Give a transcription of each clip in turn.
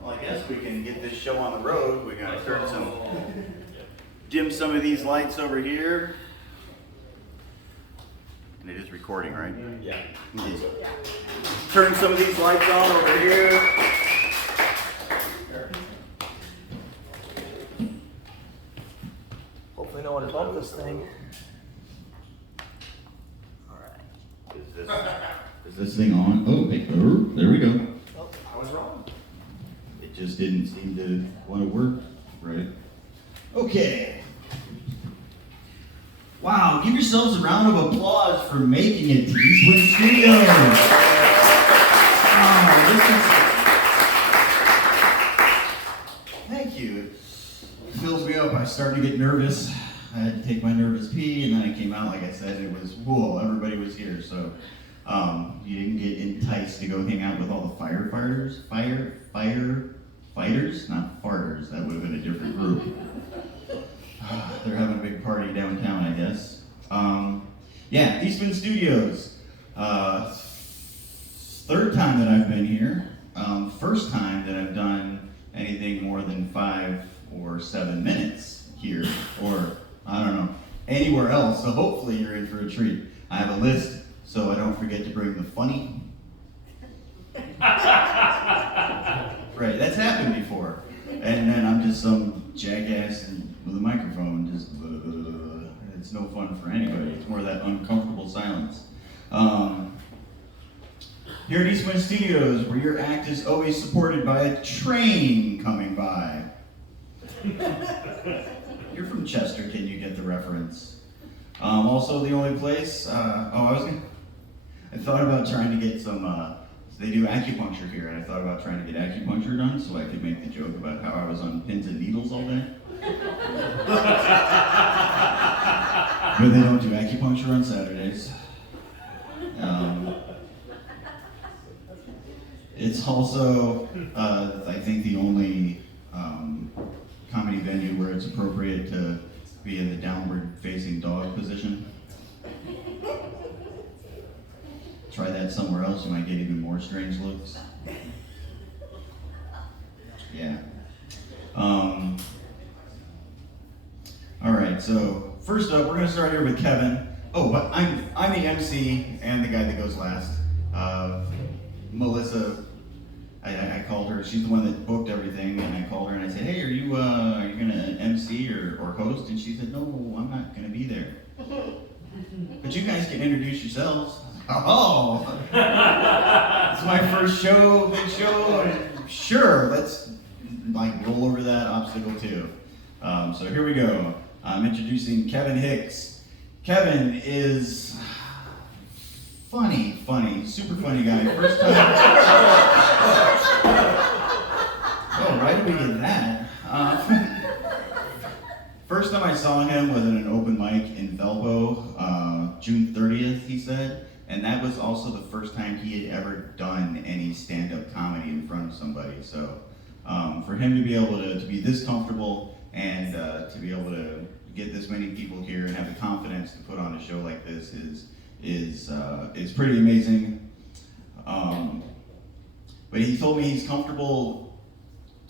Well, I guess we can get this show on the road. We gotta dim some of these lights over here. And it is recording, right? Yeah. Turn some of these lights on over here. Hopefully no one bumped this thing. Alright. Is this thing on? Oh, wait, there we go. Oh, I was wrong. It just didn't seem to want to work, right? Okay. Wow, give yourselves a round of applause for making it to Eastwood Studios. Thank you. It fills me up. I started to get nervous. I had to take my nervous pee, and then I came out, like I said, it was, whoa, everybody was here. So you didn't get enticed to go hang out with all the firefighters? Firefighters? Not farters. That would have been a different group. They're having a big party downtown, I guess. Yeah, Eastman Studios. Third time that I've been here. First time that I've done anything more than 5 or 7 minutes here, or I don't know, anywhere else. So hopefully you're in for a treat. I have a list, so I don't forget to bring the funny. Right, that's happened before. And then I'm just some jackass with a microphone, just it's no fun for anybody. It's more that uncomfortable silence. Here at Eastman Studios, where your act is always supported by a train coming by. You're from Chesterton, you get the reference. Also, the only place, I thought about trying to get some, they do acupuncture here, and I thought about trying to get acupuncture done so I could make the joke about how I was on pins and needles all day. But they don't do acupuncture on Saturdays. It's also, I think, the only comedy venue where it's appropriate to be in the downward-facing dog position. Try that somewhere else, you might get even more strange looks. Yeah. All right, so first up, we're going to start here with Kevin. Oh, but I'm the MC and the guy that goes last. Melissa, I called her. She's the one that booked everything, and I called her and I said, "Hey, are you going to MC or host?" And she said, "No, I'm not going to be there." But you guys can introduce yourselves. Oh, it's my first show, big show. And sure, let's roll over that obstacle too. So here we go. I'm introducing Kevin Hicks. Kevin is funny, super funny guy. First time. Oh, right we get that. First time I saw him was at an open mic in Velpo, June 30th, he said. And that was also the first time he had ever done any stand-up comedy in front of somebody. So for him to be able to be this comfortable and to be able to get this many people here and have the confidence to put on a show like this is pretty amazing. But he told me he's comfortable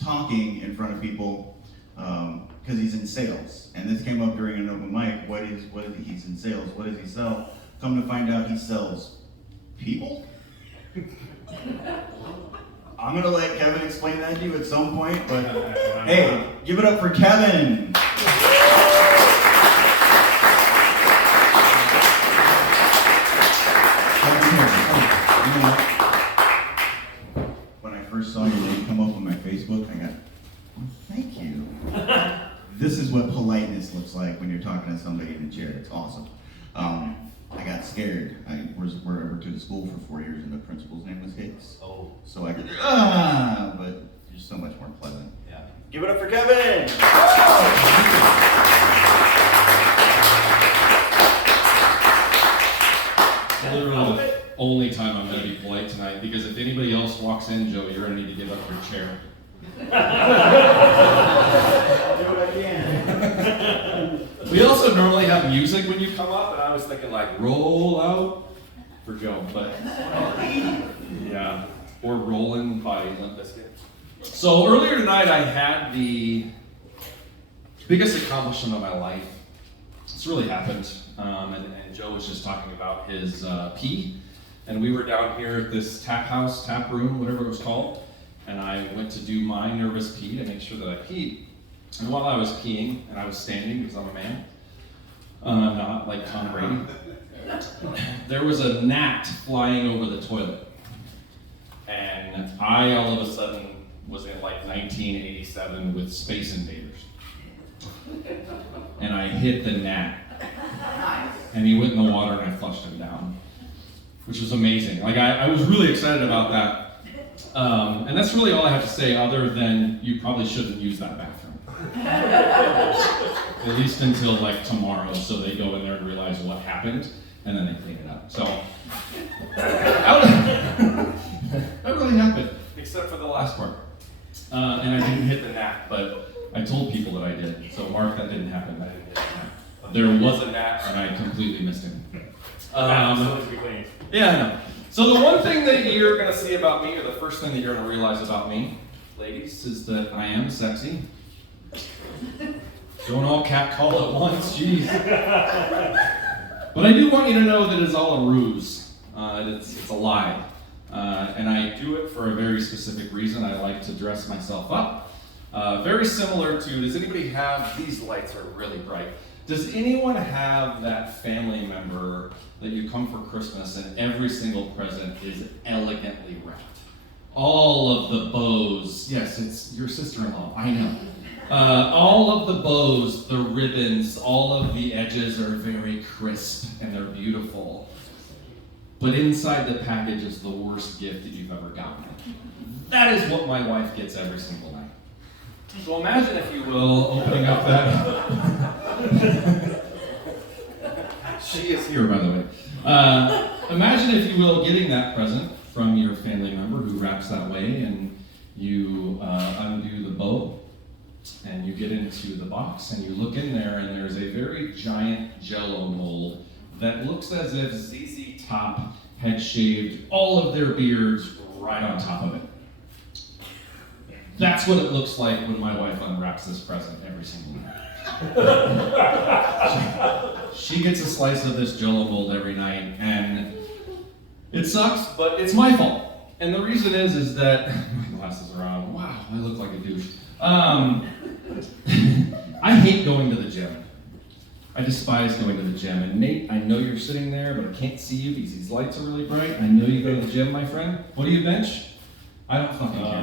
talking in front of people because he's in sales. And this came up during an open mic. What is it? He's in sales. What does he sell? Come to find out, he sells people. I'm gonna let Kevin explain that to you at some point, but hey, give it up for Kevin. When I first saw your name come up on my Facebook, I got, well, thank you. This is what politeness looks like when you're talking to somebody in a chair. It's awesome. I got scared. I went over to the school for 4 years, and the principal's name was Hicks. Oh. So I could, but just so much more pleasant. Yeah. Give it up for Kevin! Literally the only time I'm going to be polite tonight, because if anybody else walks in, Joe, you're going to need to give up your chair. I'll do what I can. We also normally have music when you come up, and I was thinking roll out for Joe, but yeah, or Rollin' by Limp Bizkit. So earlier tonight I had the biggest accomplishment of my life. It's really happened. And Joe was just talking about his pee. And we were down here at this tap room, whatever it was called. And I went to do my nervous pee to make sure that I peed. And while I was peeing, and I was standing because I'm a man, not like Tom Brady, there was a gnat flying over the toilet. And I all of a sudden was in like 1987 with Space Invaders. And I hit the gnat. And he went in the water and I flushed him down, which was amazing. Like I was really excited about that. And that's really all I have to say, other than you probably shouldn't use that bathroom. At least until like tomorrow, so they go in there and realize what happened, and then they clean it up. So that really happened, except for the last part. And I didn't hit the gnat, but I told people that I did. So Mark, that didn't happen. I didn't hit the gnat. There was a gnat, and I completely missed him. Yeah, I know. So the one thing that you're going to see about me, or the first thing that you're going to realize about me, ladies, is that I am sexy. Don't all cat call at once, jeez. But I do want you to know that it's all a ruse. It's a lie. And I do it for a very specific reason. I like to dress myself up. Very similar to, does anybody have, these lights are really bright. Does anyone have that family member that you come for Christmas and every single present is elegantly wrapped? All of the bows, yes, it's your sister-in-law, I know. All of the bows, the ribbons, all of the edges are very crisp and they're beautiful. But inside the package is the worst gift that you've ever gotten. That is what my wife gets every single night. So imagine, if you will, opening up that... She is here, by the way. Imagine, if you will, getting that present from your family member who wraps that way, and you undo the bow, and you get into the box, and you look in there, and there's a very giant Jell-O mold that looks as if ZZ Top had shaved all of their beards right on top of it. That's what it looks like when my wife unwraps this present every single night. She gets a slice of this Jell-O mold every night, and it sucks, but it's my fault. And the reason is that my glasses are on. Wow, I look like a douche. I hate going to the gym. I despise going to the gym. And Nate, I know you're sitting there, but I can't see you because these lights are really bright. I know you go to the gym, my friend. What do you bench? I don't fucking care.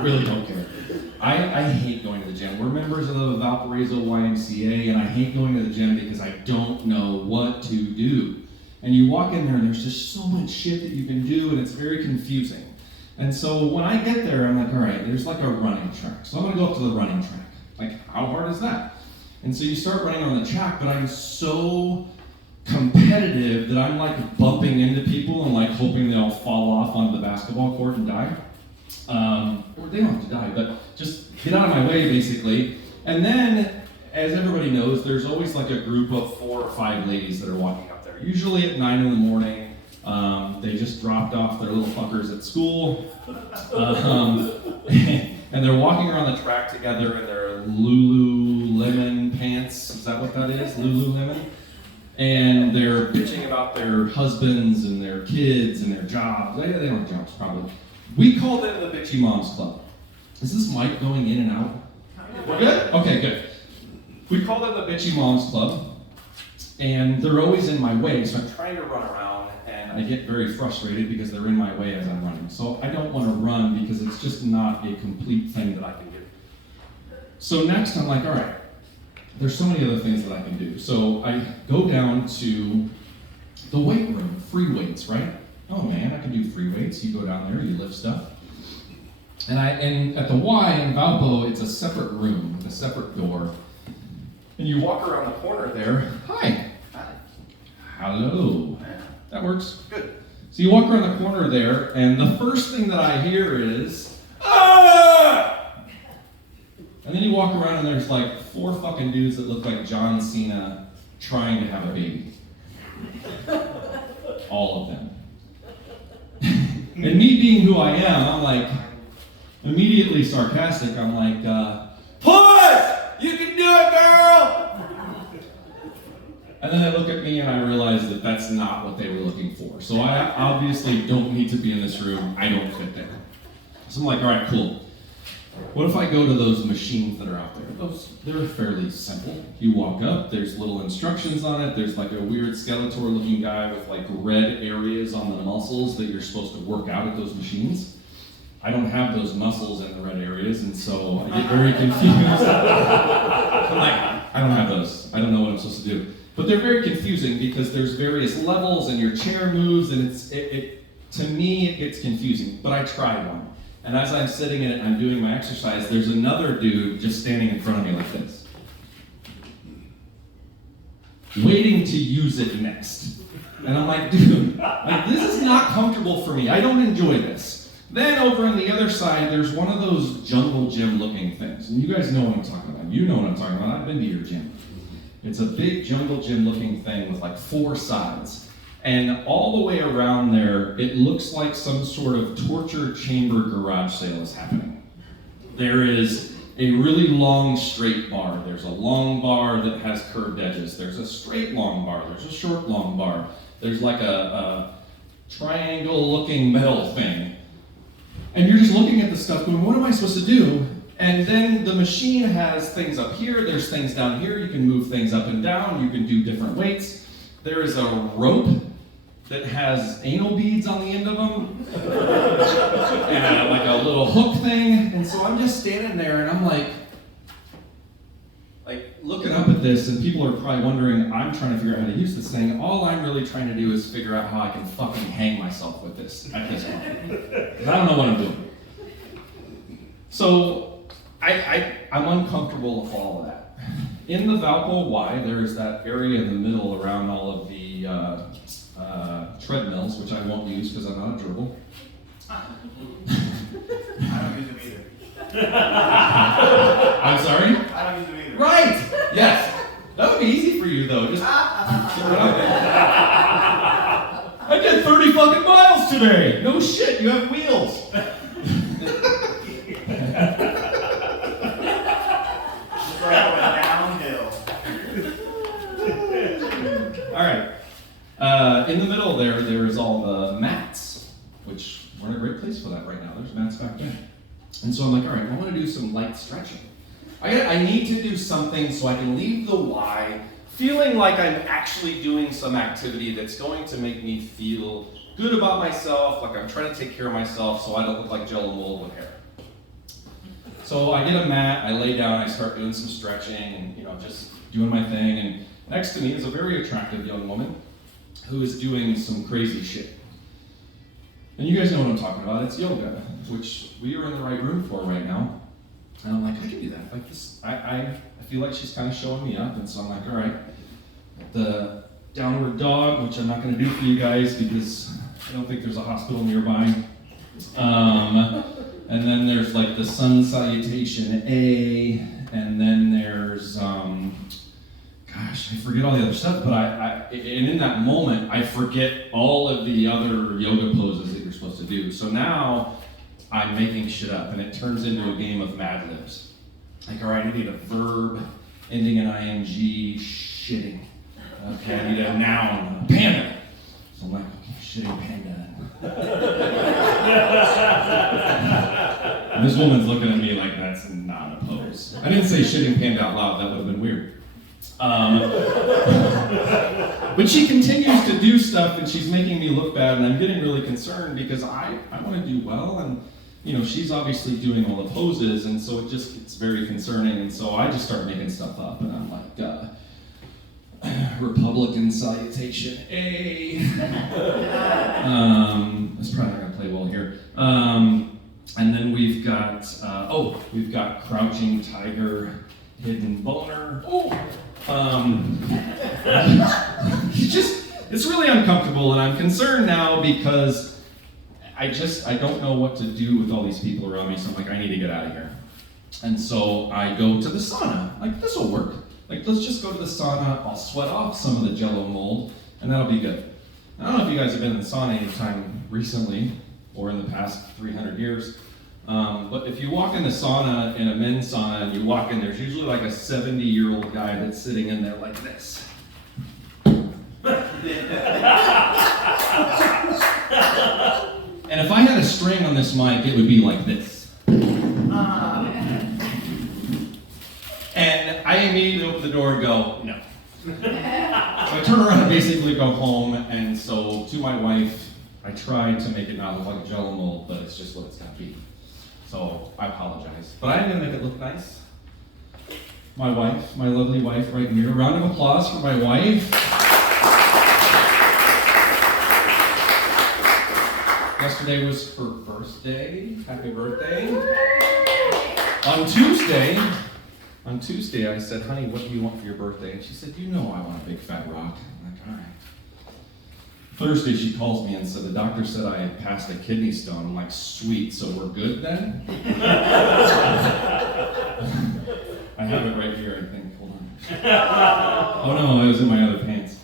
Really don't care. I hate going to the gym. We're members of the Valparaiso YMCA, and I hate going to the gym because I don't know what to do. And you walk in there, and there's just so much shit that you can do, and it's very confusing. And so when I get there, I'm like, all right, there's like a running track. So I'm gonna go up to the running track. Like, how hard is that? And so you start running on the track, but I'm so competitive that I'm like bumping into people and like hoping they'll fall off onto the basketball court and die. Or they don't have to die, but just get out of my way, basically. And then, as everybody knows, there's always like a group of 4 or 5 ladies that are walking up there. Usually at 9 in the morning. They just dropped off their little fuckers at school. And they're walking around the track together in their Lululemon pants. Is that what that is? Lululemon? And they're bitching about their husbands and their kids and their jobs. They don't have jobs, probably. We call them the Bitchy Moms Club. Is this mic going in and out? We're good? Okay, good. We call them the Bitchy Moms Club. And they're always in my way, so I'm trying to run around, and I get very frustrated because they're in my way as I'm running. So I don't want to run because it's just not a complete thing that I can do. So next I'm like, all right, there's so many other things that I can do. So I go down to the weight room, free weights, right? Oh man, I can do free weights. You go down there, you lift stuff. And at the Y in Valpo, it's a separate room with a separate door. And you walk around the corner there. Hi. Hello. That works. Good. So you walk around the corner there, and the first thing that I hear is, ah! And then you walk around, and there's like 4 fucking dudes that look like John Cena trying to have a baby. All of them. And me being who I am, I'm like, immediately sarcastic. I'm like, push! You can do it, girl! And then they look at me and I realize that that's not what they were looking for. So I obviously don't need to be in this room. I don't fit there. So I'm like, all right, cool. What if I go to those machines that are out there? They're fairly simple. You walk up, there's little instructions on it. There's like a weird Skeletor looking guy with like red areas on the muscles that you're supposed to work out at those machines. I don't have those muscles in the red areas, and so I get very confused. I'm like, I don't have those. I don't know what I'm supposed to do. But they're very confusing because there's various levels and your chair moves, and to me, it gets confusing. But I tried one. And as I'm sitting in it and I'm doing my exercise, there's another dude just standing in front of me like this, waiting to use it next. And I'm like, dude, like, this is not comfortable for me. I don't enjoy this. Then over on the other side, there's one of those jungle gym looking things. And you guys know what I'm talking about. You know what I'm talking about. I've been to your gym. It's a big jungle gym looking thing with like 4 sides. And all the way around there, it looks like some sort of torture chamber garage sale is happening. There is a really long straight bar. There's a long bar that has curved edges. There's a straight long bar. There's a short long bar. There's like a triangle looking metal thing. And you're just looking at the stuff going, what am I supposed to do? And then the machine has things up here. There's things down here. You can move things up and down. You can do different weights. There is a rope that has anal beads on the end of them, and like a little hook thing. And so I'm just standing there, and I'm like looking up at this, and people are probably wondering, I'm trying to figure out how to use this thing. All I'm really trying to do is figure out how I can fucking hang myself with this at this point. 'Cause I don't know what I'm doing. So I'm uncomfortable with all of that. In the Valpo Y, there is that area in the middle around all of the treadmills, which I won't use because I'm not a gerbil. I don't use them either. I'm sorry? I don't use them either. Right! Yes! That would be easy for you though. Just throw it out there. I did 30 fucking miles today! No shit, you have wheels! Alright. In the middle there is all the mats, which we're in a great place for that right now. There's mats back there. And so I'm like, all right, I want to do some light stretching. I need to do something so I can leave the Y feeling like I'm actually doing some activity that's going to make me feel good about myself, like I'm trying to take care of myself so I don't look like Jello mold with hair. So I get a mat, I lay down, I start doing some stretching and just doing my thing. And next to me is a very attractive young woman who is doing some crazy shit. And you guys know what I'm talking about. It's yoga, which we are in the right room for right now. And I'm like, I can do that. Like this, I feel like she's kind of showing me up. And so I'm like, all right. The downward dog, which I'm not going to do for you guys because I don't think there's a hospital nearby. And then there's like the sun salutation A, and then there's gosh, I forget all the other stuff, but and in that moment, I forget all of the other yoga poses that you're supposed to do. So now, I'm making shit up, and it turns into a game of Mad Libs. Like, all right, I need a verb ending in ing, shitting. Okay, I need a noun, panda. So I'm like, okay, shitting panda. And this woman's looking at me like that's not a pose. I didn't say shitting panda out loud, that would have been weird. But she continues to do stuff and she's making me look bad and I'm getting really concerned because I want to do well and she's obviously doing all the poses and so it just gets very concerning and so I just start making stuff up and I'm like, Republican salutation A. That's probably not going to play well here. And then we've got crouching tiger, hidden boner. Oh. It's really uncomfortable and I'm concerned now because I don't know what to do with all these people around me, so I'm like, I need to get out of here. And so I go to the sauna. Like, this will work. Like, let's just go to the sauna, I'll sweat off some of the Jello mold, and that'll be good. I don't know if you guys have been in the sauna anytime recently, or in the past 300 years. But if you walk in the sauna, in a men's sauna, and you walk in, there's usually like a 70-year-old guy that's sitting in there like this. And if I had a string on this mic, it would be like this. And I immediately open the door and go, no. So I turn around and basically go home, and so to my wife, I tried to make it not look like a jello mold, but it's just what it's got to be. So I apologize. But I'm going to make it look nice. My wife, my lovely wife right here. Round of applause for my wife. Yesterday was her birthday. Happy birthday. On Tuesday, I said, honey, what do you want for your birthday? And she said, you know I want a big fat rock. I'm like, all right. Thursday, she calls me and said, the doctor said I had passed a kidney stone. I'm like, sweet, so we're good then? I have it right here, I think. Hold on. Oh no, it was in my other pants.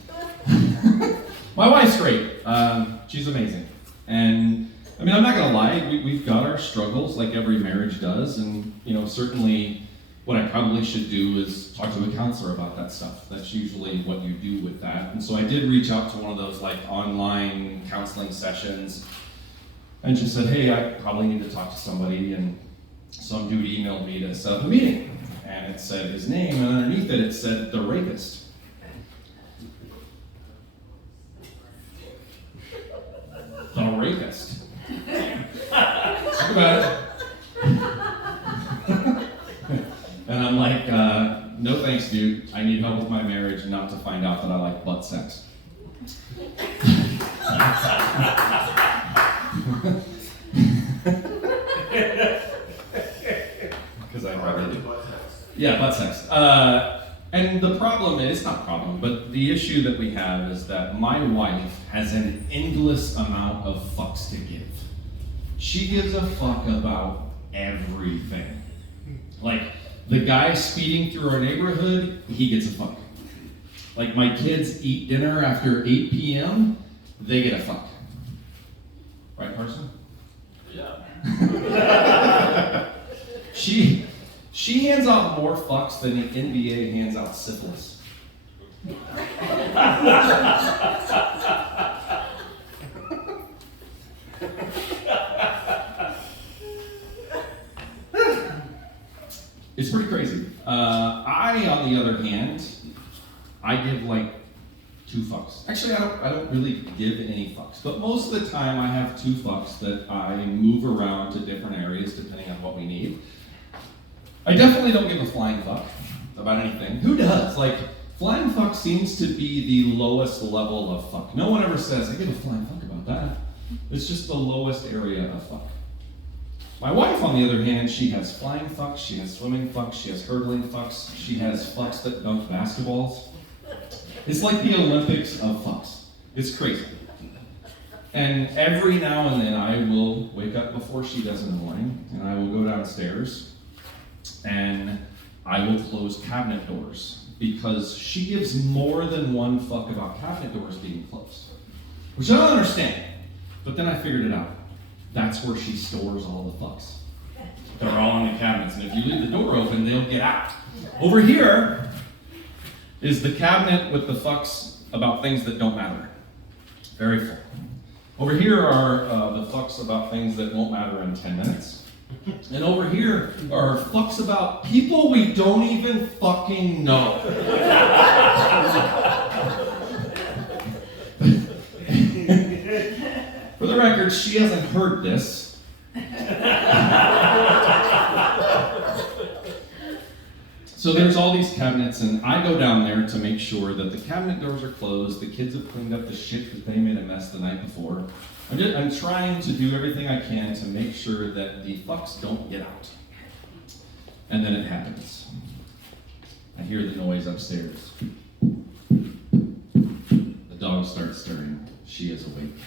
My wife's great. She's amazing. And I mean, I'm not gonna lie, we've got our struggles like every marriage does, and certainly what I probably should do is talk to a counselor about that stuff. That's usually what you do with that. And so I did reach out to one of those like online counseling sessions, and she said, hey, I probably need to talk to somebody, and some dude emailed me to set up a meeting, and it said his name, and underneath it said the rapist. The rapist. Think about it. And I'm like, no thanks, dude. I need help with my marriage, not to find out that I like butt sex. Because I probably do. Yeah, butt sex. And the problem is, not problem, but the issue that we have is that my wife has an endless amount of fucks to give. She gives a fuck about everything. Like, the guy speeding through our neighborhood, he gets a fuck. Like, my kids eat dinner after 8 p.m., they get a fuck. Right, Carson? Yeah. She hands out more fucks than the NBA hands out syphilis. It's pretty crazy. I, on the other hand, I give like 2 fucks. Actually, I don't really give any fucks, but most of the time I have 2 fucks that I move around to different areas depending on what we need. I definitely don't give a flying fuck about anything. Who does? Like, flying fuck seems to be the lowest level of fuck. No one ever says, I give a flying fuck about that. It's just the lowest area of fuck. My wife, on the other hand, she has flying fucks, she has swimming fucks, she has hurdling fucks, she has fucks that dunk basketballs. It's like the Olympics of fucks. It's crazy. And every now and then I will wake up before she does in the morning, and I will go downstairs, and I will close cabinet doors, because she gives more than one fuck about cabinet doors being closed. Which I don't understand, but then I figured it out. That's where she stores all the fucks. They're all in the cabinets, and if you leave the door open, they'll get out. Over here is the cabinet with the fucks about things that don't matter. Very full. Over here are the fucks about things that won't matter in 10 minutes. And over here are fucks about people we don't even fucking know. For the record, she hasn't heard this. So there's all these cabinets, and I go down there to make sure that the cabinet doors are closed, the kids have cleaned up the shit because they made a mess the night before. I'm trying to do everything I can to make sure that the fucks don't get out. And then it happens. I hear the noise upstairs. The dog starts stirring. She is awake.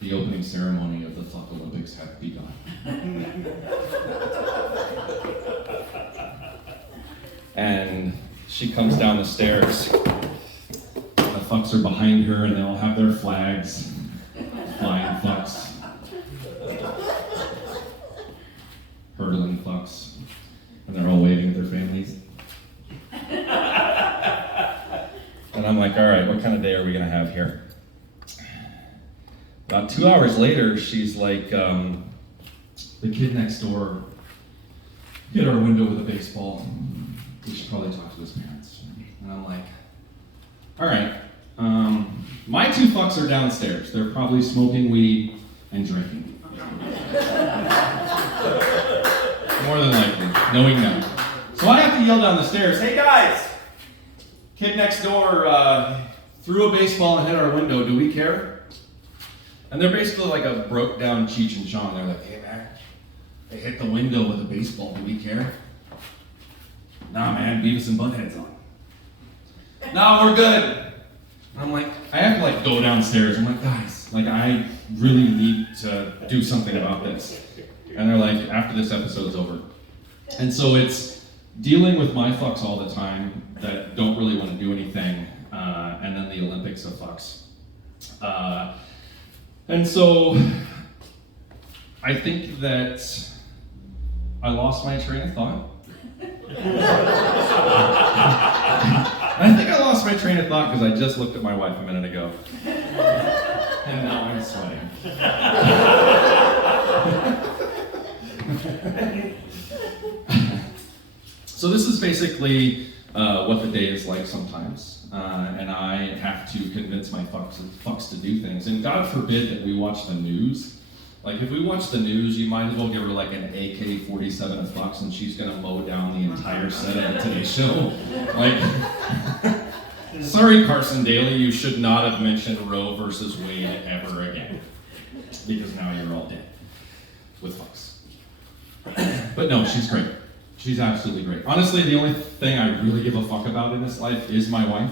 The opening ceremony of the Fuck Olympics have begun. And she comes down the stairs. The fucks are behind her, and they all have their flags. Flying fucks. like, all right, what kind of day are we gonna have here? About 2 hours later, she's like, the kid next door hit our window with a baseball. We should probably talk to his parents. And I'm like, all right, my two fucks are downstairs. They're probably smoking weed and drinking. More than likely, knowing them. So I have to yell down the stairs, hey guys, kid next door threw a baseball and hit our window, do we care? And they're basically like a broke down Cheech and Chong. They're like, hey man, they hit the window with a baseball, do we care? Nah man, Beavis and Butthead's on. Nah, we're good. And I'm like, I have to like go downstairs. I'm like, guys, like I really need to do something about this. And they're like, after this episode's over. And so it's dealing with my fucks all the time that don't really want to do anything, and then the Olympics of fucks. And so I think that I lost my train of thought. I think I lost my train of thought because I just looked at my wife a minute ago. And now I'm sweating. So this is basically what the day is like sometimes, and I have to convince my fucks to do things. And God forbid that we watch the news. Like if we watch the news, you might as well give her like an AK-47 of fucks, and she's gonna mow down the entire set of the Today Show. Like, sorry Carson Daly, you should not have mentioned Roe versus Wade ever again, because now you're all dead with fucks. But no, she's great. She's absolutely great. Honestly, the only thing I really give a fuck about in this life is my wife.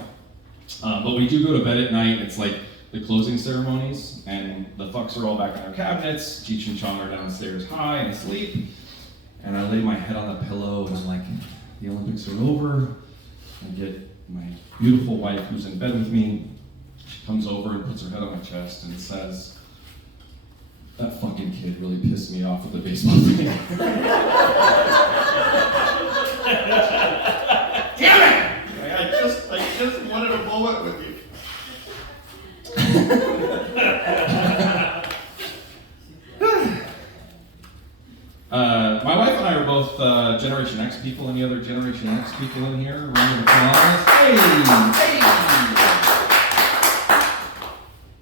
But we do go to bed at night. It's like the closing ceremonies, and the fucks are all back in their cabinets. Cheech and Chong are downstairs high and asleep. And I lay my head on the pillow, and I'm like, the Olympics are over. I get my beautiful wife who's in bed with me. She comes over and puts her head on my chest and says, that fucking kid really pissed me off with the baseball thing. Damn it! I just wanted a bullet with you. My wife and I are both Generation X people. Any other Generation X people in here? Round of applause. Hey!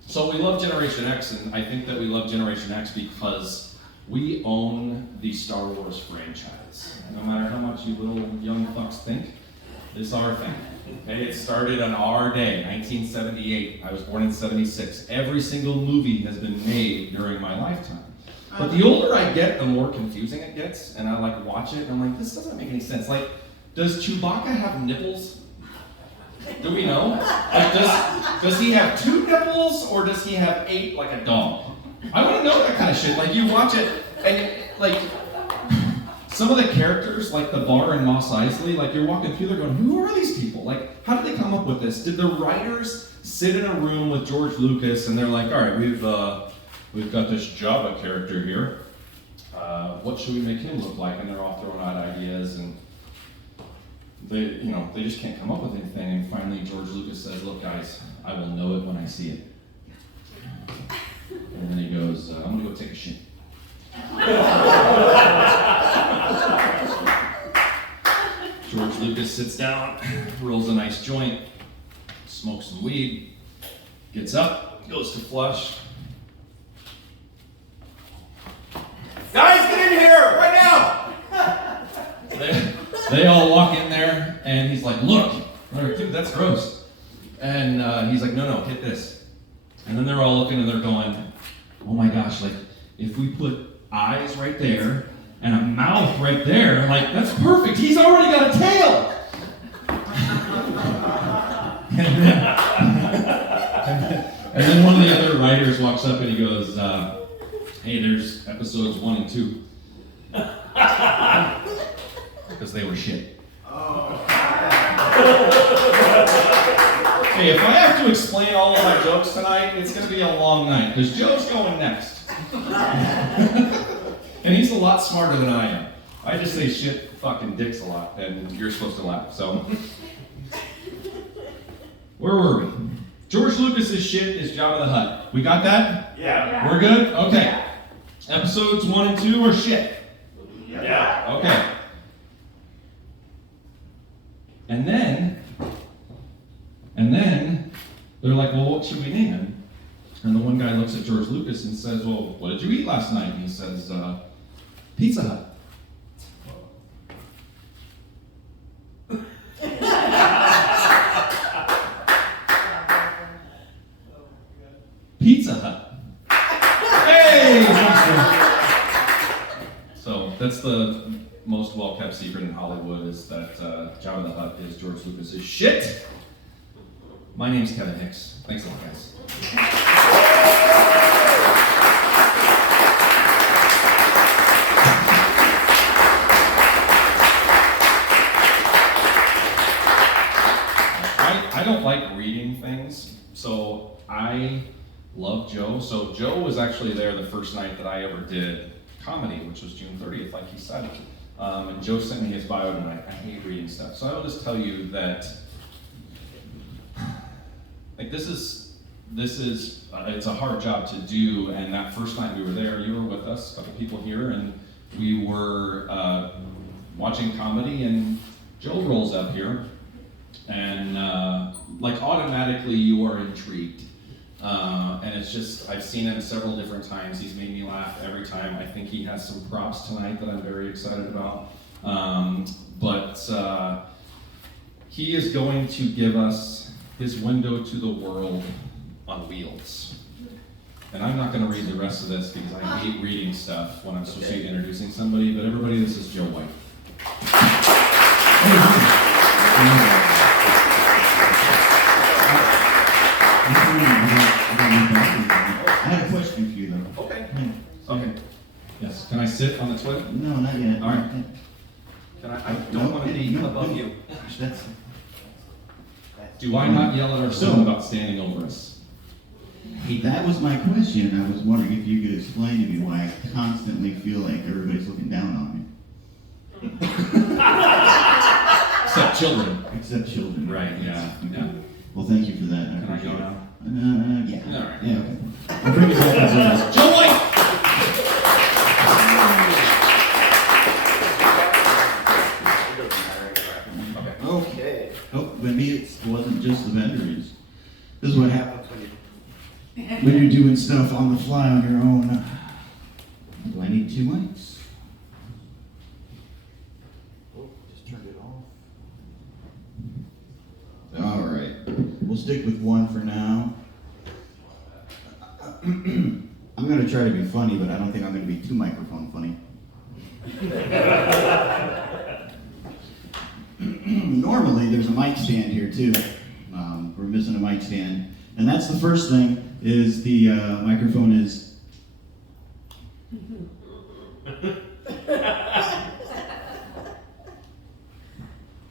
So we love Generation X, and I think that we love Generation X because we own the Star Wars franchise. No matter how much you little young fucks think, it's our thing. Okay, it started on our day, 1978. I was born in 76. Every single movie has been made during my lifetime. But the older I get, the more confusing it gets, and I like watch it, and I'm like, this doesn't make any sense. Like, does Chewbacca have nipples? Do we know? Like, does he have 2 nipples, or does he have 8 like a dog? I want to know that kind of shit. Like, you watch it, and like, some of the characters, like the bar in Mos Eisley, like you're walking through there going, who are these people? Like, how did they come up with this? Did the writers sit in a room with George Lucas, and they're like, all right, we've got this Jabba character here. What should we make him look like? And they're all throwing out ideas, and they just can't come up with anything. And finally, George Lucas says, look, guys, I will know it when I see it. And then he goes, I'm gonna go take a shit. George Lucas sits down, rolls a nice joint, smokes some weed, gets up, goes to flush. Guys, get in here right now! They all walk in there, and he's like, look. They're like, dude, that's gross. And he's like, no, hit this. And then they're all looking, and they're going, oh my gosh, like, if we put eyes right there, and a mouth right there, like, that's perfect. He's already got a tail! And then one of the other writers walks up and he goes, hey, there's episodes 1 and 2. Because they were shit. Hey, if I have to explain all of my jokes tonight, it's going to be a long night, because Joe's going next. And he's a lot smarter than I am. I just say shit, fucking dicks a lot, and you're supposed to laugh, so. Where were we? George Lucas's shit is Jabba the Hutt. We got that? Yeah. We're good? Okay. Episodes 1 and 2 are shit. Yeah. Okay. And then they're like, well, what should we name him? And the one guy looks at George Lucas and says, well, what did you eat last night? And he says, Pizza Hut. Pizza Hut. Hey! So that's the most well-kept secret in Hollywood, is that Jabba the Hutt is George Lucas's shit. My name's Kevin Hicks. Thanks a lot, guys. I don't like reading things, so I love Joe. So Joe was actually there the first night that I ever did comedy, which was June 30th, like he said. And Joe sent me his bio tonight. I hate reading stuff. So I will just tell you that, like, this is it's a hard job to do. And that first night we were there, you were with us, a couple people here, and we were watching comedy, and Joe rolls up here, and like automatically you are intrigued. And it's just, I've seen him several different times. He's made me laugh every time. I think he has some props tonight that I'm very excited about. But he is going to give us his window to the world on wheels. And I'm not going to read the rest of this because I hate reading stuff when I'm supposed to be introducing somebody. But everybody, this is Joe White. I had a question for you, though. Okay. Okay. Yes. Can I sit on the toilet? No, not yet. All right. Can I don't want to be above you. Gosh, that's... Do I not yell at our son about standing over us? Hey, that was my question, and I was wondering if you could explain to me why I constantly feel like everybody's looking down on me. Except children. Except children. Right, yeah. Yeah. Well, thank you for that. Can I go now? Yeah. All right. Yeah, okay. I'll bring it back as soon as... Joe White! Okay. Oh, maybe it wasn't just the batteries. This is what happens when you're doing stuff on the fly on your own. Do I need 2 mics? Oh, just turned it off. All right. We'll stick with one for now. I'm going to try to be funny, but I don't think I'm going to be too microphone funny. Normally, there's a mic stand here, too. We're missing a mic stand. And that's the first thing, is the microphone is...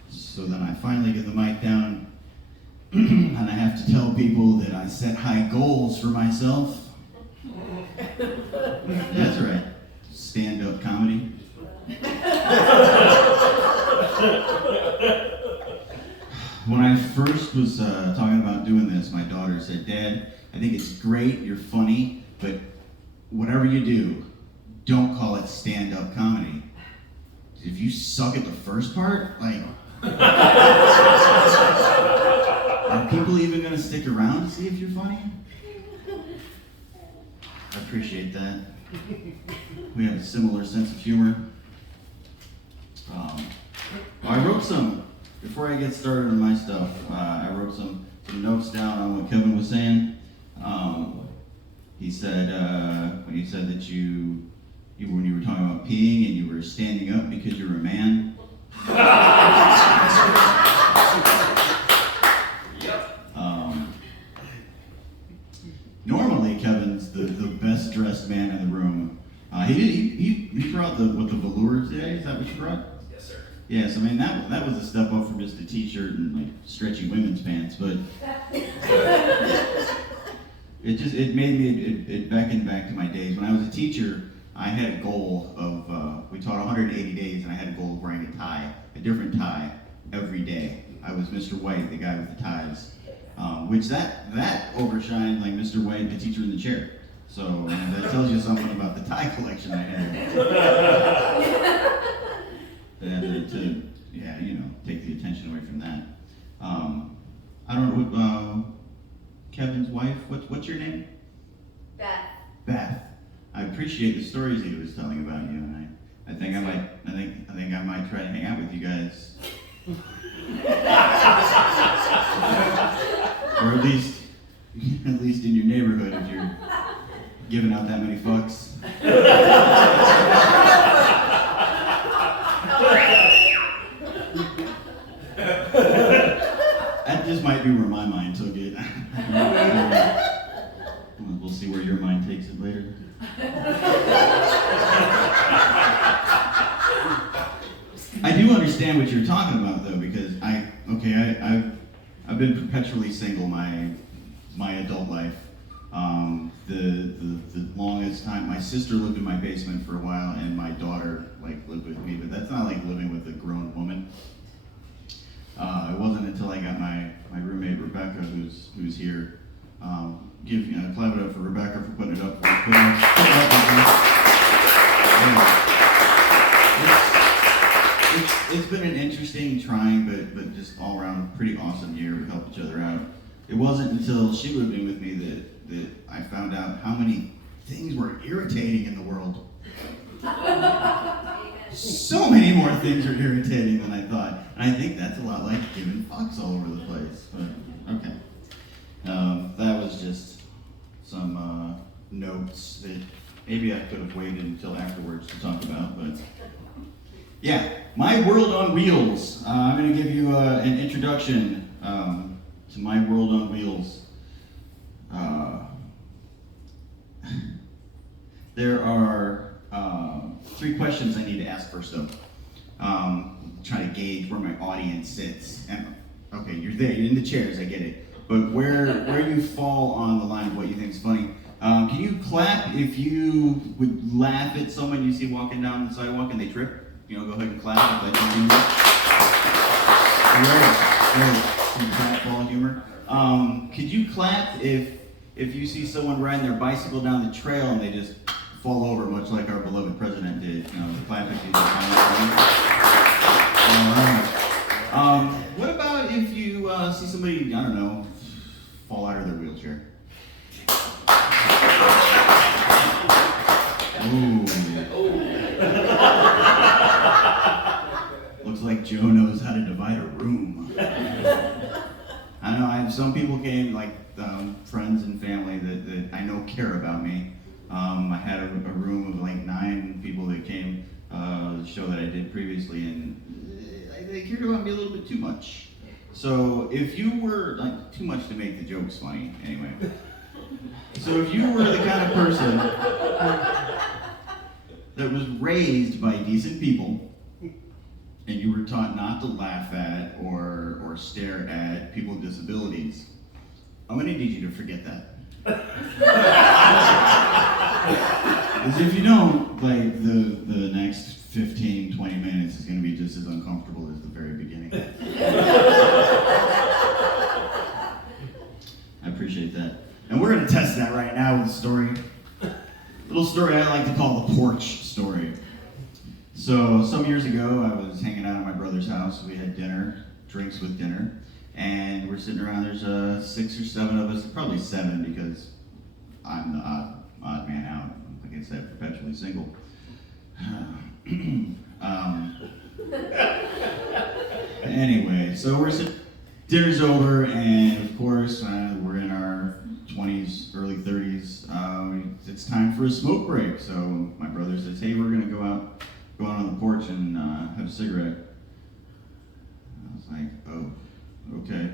So then I finally get the mic down, and I have to tell people that I set high goals for myself. That's right. Stand-up comedy. When I first was talking about doing this, my daughter said, "Dad, I think it's great, you're funny, but whatever you do, don't call it stand-up comedy. If you suck at the first part, like, are people even going to stick around to see if you're funny?" I appreciate that. We have a similar sense of humor. I wrote some, before I get started on my stuff, I wrote some notes down on what Kevin was saying. He said, when he said that when you were talking about peeing and you were standing up because you're a man. Normally, Kevin's the best dressed man in the room. He brought the velour today. Is that what you brought? Yes, sir. Yes, I mean that was a step up from just a t-shirt and like stretchy women's pants, but it made me it beckoned back to my days when I was a teacher. I had a goal of we taught 180 days, and I had a goal of wearing a different tie, every day. I was Mr. White, the guy with the ties. which that overshined like Mr. White, the teacher in the chair. So that tells you something about the tie collection I had. to take the attention away from that. I don't know what Kevin's wife. What's your name? Beth. Beth. I appreciate the stories he was telling about you, and I think I might try to hang out with you guys. Or at least in your neighborhood if you're giving out that many fucks. That just might be where my mind took it. We'll see where your mind takes it later. I do understand what you're talking about though, because I've been perpetually single my adult life. The longest time, my sister lived in my basement for a while, and my daughter lived with me, but that's not like living with a grown woman. It wasn't until I got my roommate Rebecca, who's here. Clap it up for Rebecca for putting it up. It's been an interesting, trying, but just all around pretty awesome year. We helped each other out. It wasn't until she moved in with me that I found out how many things were irritating in the world. So many more things are irritating than I thought. And I think that's a lot like giving fucks all over the place. But okay. That was just some notes that maybe I could have waited until afterwards to talk about, but yeah, my world on wheels. I'm going to give you an introduction to my world on wheels. There are 3 questions I need to ask first, though. Try to gauge where my audience sits. And okay, you're there, you're in the chairs, I get it. But where you fall on the line of what you think is funny. Can you clap if you would laugh at someone you see walking down the sidewalk and they trip? Go ahead and clap if they can do that. Some clap humor. Could you clap if you see someone riding their bicycle down the trail and they just fall over, much like our beloved president did? Clap if you just all right. What about if you see somebody, I don't know, fall out of their wheelchair? Ooh. Looks like Joe knows how to divide a room. I know, I have some people came, friends and family that I know care about me. I had a room of 9 people that came the show that I did previously, and they cared about me a little bit too much. So if you were, too much to make the jokes funny, anyway. So if you were the kind of person that was raised by decent people, and you were taught not to laugh at or stare at people with disabilities, I'm going to need you to forget that. Because if you don't, the next 15, 20 minutes is going to be just as uncomfortable as the very beginning. I appreciate that. And we're going to test that right now with a story. Little story I like to call the porch story. So some years ago, I was hanging out at my brother's house. We had dinner, drinks with dinner, and we're sitting around. There's 6 or 7 of us, probably 7 because I'm the odd man out. Like I said, perpetually single. Anyway, so we're sitting. Dinner's over, and of course, we're in our 20s, early 30s. It's time for a smoke break. So my brother says, "Hey, we're gonna go out on the porch and have a cigarette." I was like, "Oh, okay."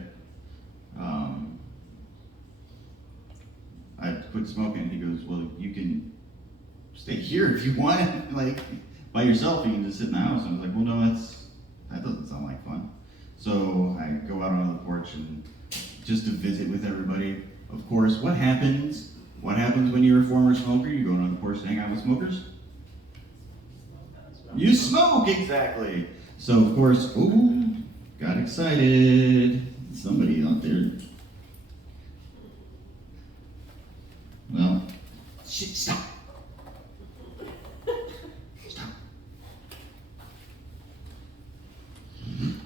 I quit smoking. He goes, "Well, you can stay here if you want. By yourself, you can just sit in the house." I was like, "Well, no, that doesn't sound like fun." So I go out onto the porch and just to visit with everybody. Of course, what happens? What happens when you're a former smoker? You go on the porch to hang out with smokers? You smoke, exactly. So of course, got excited. Somebody out there Well, shit, stop. Stop.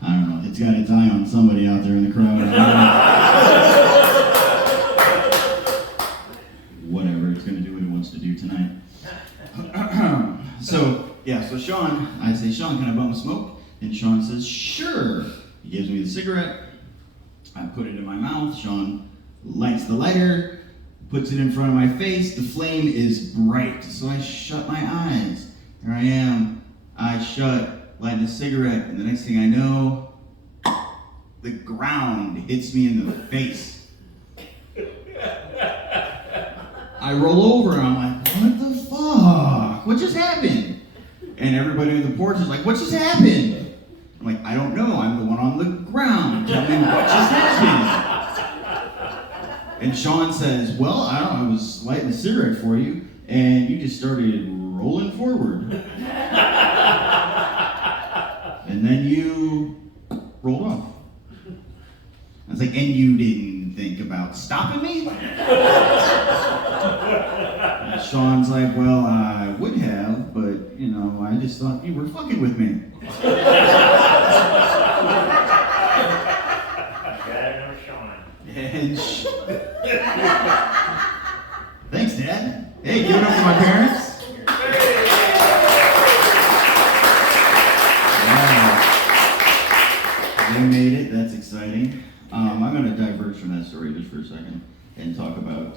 I don't know. It's got its eye on somebody out there in the crowd. Whatever. It's going to do what it wants to do tonight. So Sean, I say, Sean, can I bum a smoke? And Sean says, sure. He gives me the cigarette. I put it in my mouth. Sean lights the lighter, puts it in front of my face. The flame is bright, so I shut my eyes. There I am, eyes shut, lighting a cigarette, and the next thing I know, the ground hits me in the face. I roll over and I'm like, what the fuck? What just happened? And everybody on the porch is like, what just happened? I'm like, I don't know, I'm the one on the ground. Tell me what just happened. And Sean says, well, I was lighting a cigarette for you, and you just started rolling forward. And then you rolled off. I was like, and you didn't think about stopping me? And Sean's like, well, I would have, but, I just thought you were fucking with me. And thanks, Dad. Hey, give it up for my parents. Wow. They made it. That's exciting. I'm going to diverge from that story just for a second and talk about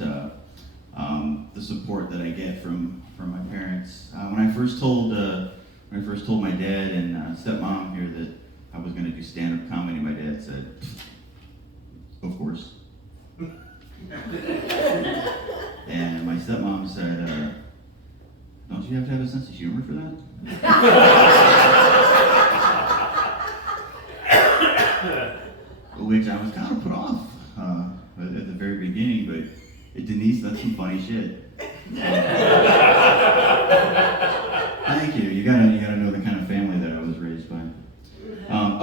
the support that I get from my parents. When I first told my dad and stepmom here that I was going to do stand-up comedy, my dad said, of course. And my stepmom said, don't you have to have a sense of humor for that? Which I was kind of put off at the very beginning, but Denise, that's some funny shit. Thank you. You gotta know the kind of family that I was raised by.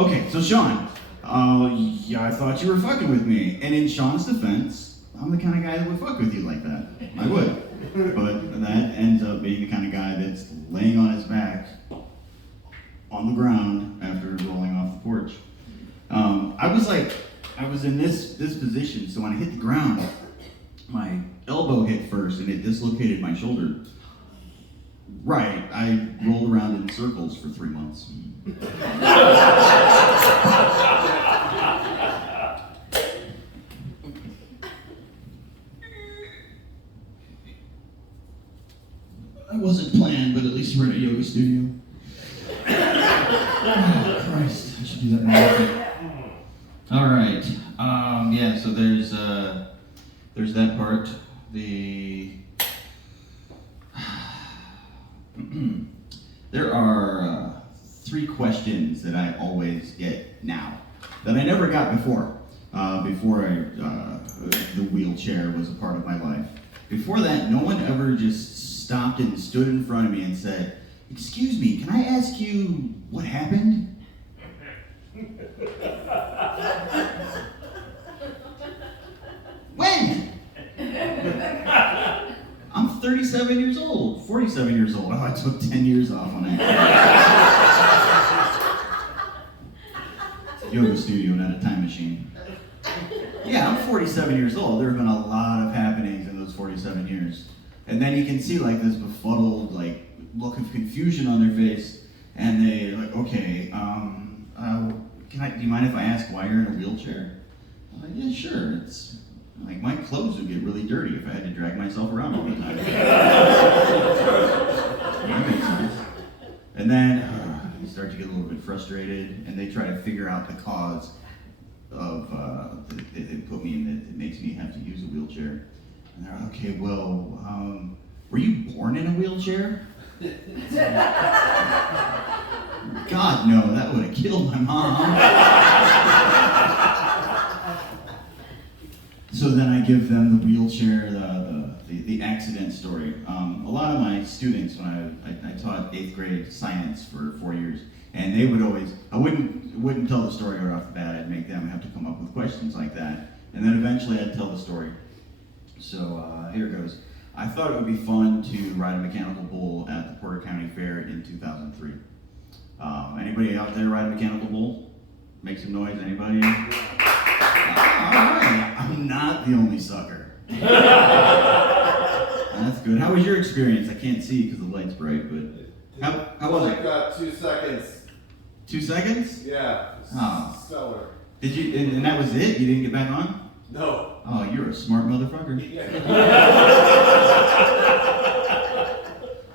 Okay, so Sean, yeah, I thought you were fucking with me. And in Sean's defense, I'm the kind of guy that would fuck with you like that. I would. But that ends up being the kind of guy that's laying on his back on the ground after rolling off the porch. I was in this position, so when I hit the ground, my elbow hit first and it dislocated my shoulder. Right, I rolled around in circles for 3 months. I wasn't planned, but at least we're in a yoga studio. Oh, Christ, I should do that more often. All right, so there's that part. There are 3 questions that I always get now that I never got before the wheelchair was a part of my life. Before that, no one ever just stopped and stood in front of me and said, excuse me, can I ask you what happened? When? I'm 37 years old, 47 years old. Oh, I took 10 years off on that. Yoga studio, not a time machine. Yeah, I'm 47 years old. There have been a lot of happenings in those 47 years. And then you can see like this befuddled look of confusion on their face. And they're like, okay, do you mind if I ask why you're in a wheelchair? I'm like, yeah, sure. It's like my clothes would get really dirty if I had to drag myself around all the time. That makes sense. And then you start to get a little bit frustrated, and they try to figure out the cause of they put me in that it makes me have to use a wheelchair. And they're like, okay, well, were you born in a wheelchair? God, no, that would have killed my mom. So then I give them the wheelchair, the accident story. A lot of my students, when I taught 8th grade science for 4 years, and they would always, I wouldn't tell the story right off the bat. I'd make them have to come up with questions like that, and then eventually I'd tell the story. So here it goes. I thought it would be fun to ride a mechanical bull at the Porter County Fair in 2003. Anybody out there ride a mechanical bull? Make some noise, anybody? Alright, I'm not the only sucker. That's good. How was your experience? I can't see because the light's bright, but how was it? 2 seconds. 2 seconds? Yeah. Oh. Stellar. Did you, and that was it? You didn't get back on? No. Oh, you're a smart motherfucker.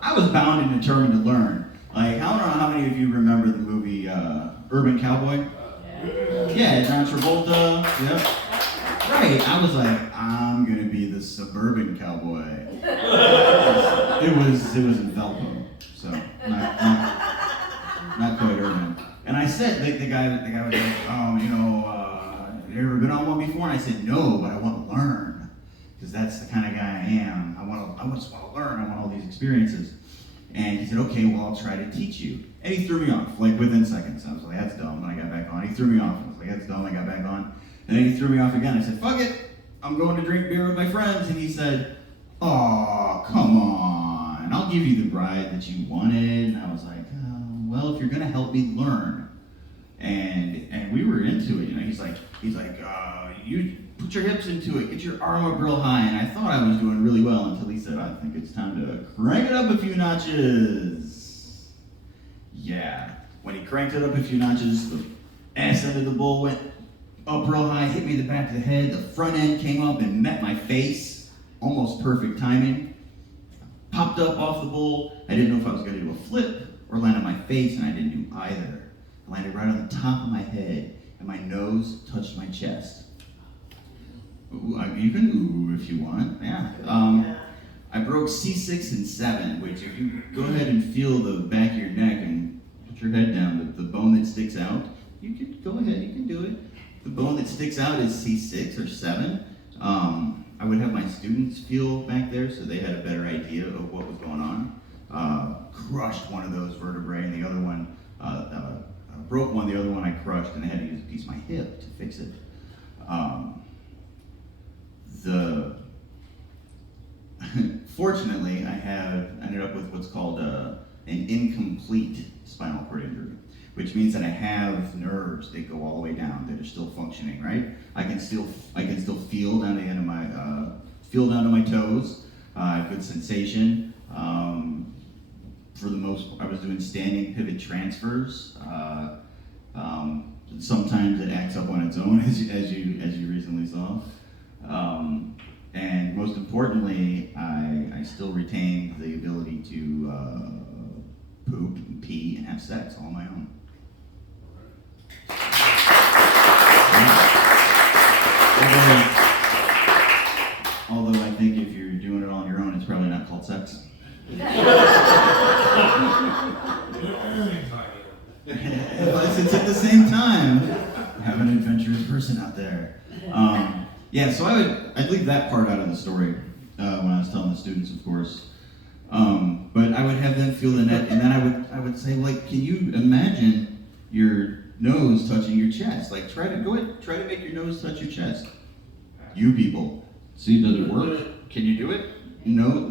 I was bound and determined to learn. Like, I don't know how many of you remember the movie Urban Cowboy? Yeah, John Travolta. Yep. Right. I was like, I'm gonna be the suburban cowboy. It was in Velcro, so not quite urban. And I said, the guy was like, oh, you you ever been on one before? And I said, no, but I want to learn, because that's the kind of guy I am. I just want to learn. I want all these experiences. And he said, okay, well, I'll try to teach you. And he threw me off, like within seconds. I was like, that's dumb. And I got back on. He threw me off. I was like, that's dumb. I got back on. And then he threw me off again. I said, fuck it. I'm going to drink beer with my friends. And he said, oh, come on. I'll give you the ride that you wanted. And I was like, oh, well, if you're going to help me learn. And we were into it. He's like, you put your hips into it. Get your arm up real high. And I thought I was doing really well until he said, I think it's time to crank it up a few notches. Yeah. When he cranked it up a few notches, the ass end of the bull went up real high, hit me in the back of the head. The front end came up and met my face. Almost perfect timing. Popped up off the bull. I didn't know if I was going to do a flip or land on my face, and I didn't do either. I landed right on the top of my head, and my nose touched my chest. Ooh, you can ooh if you want. Yeah. I broke C6 and 7, which if you go ahead and feel the back of your neck and put your head down, the bone that sticks out, you can go ahead, you can do it. The bone that sticks out is C6 or 7. I would have my students feel back there so they had a better idea of what was going on. Crushed one of those vertebrae, and the other one, broke one, the other one I crushed, and I had to use a piece of my hip to fix it. Fortunately, I ended up with what's called an incomplete spinal cord injury, which means that I have nerves that go all the way down that are still functioning. Right? I can still feel down the end of my feel down to my toes. Good sensation. For the most, I was doing standing pivot transfers. Sometimes it acts up on its own, as you recently saw. And most importantly, I still retain the ability to poop and pee and have sex all on my own. Although I think if you're doing it all on your own, it's probably not called sex. Unless it's at the same time. Have an adventurous person out there. Yeah, so I'd leave that part out of the story when I was telling the students, of course. But I would have them feel the net, and then I would say, like, can you imagine your nose touching your chest? Like, try to make your nose touch your chest. You people, see, does it work? Can you do it? No.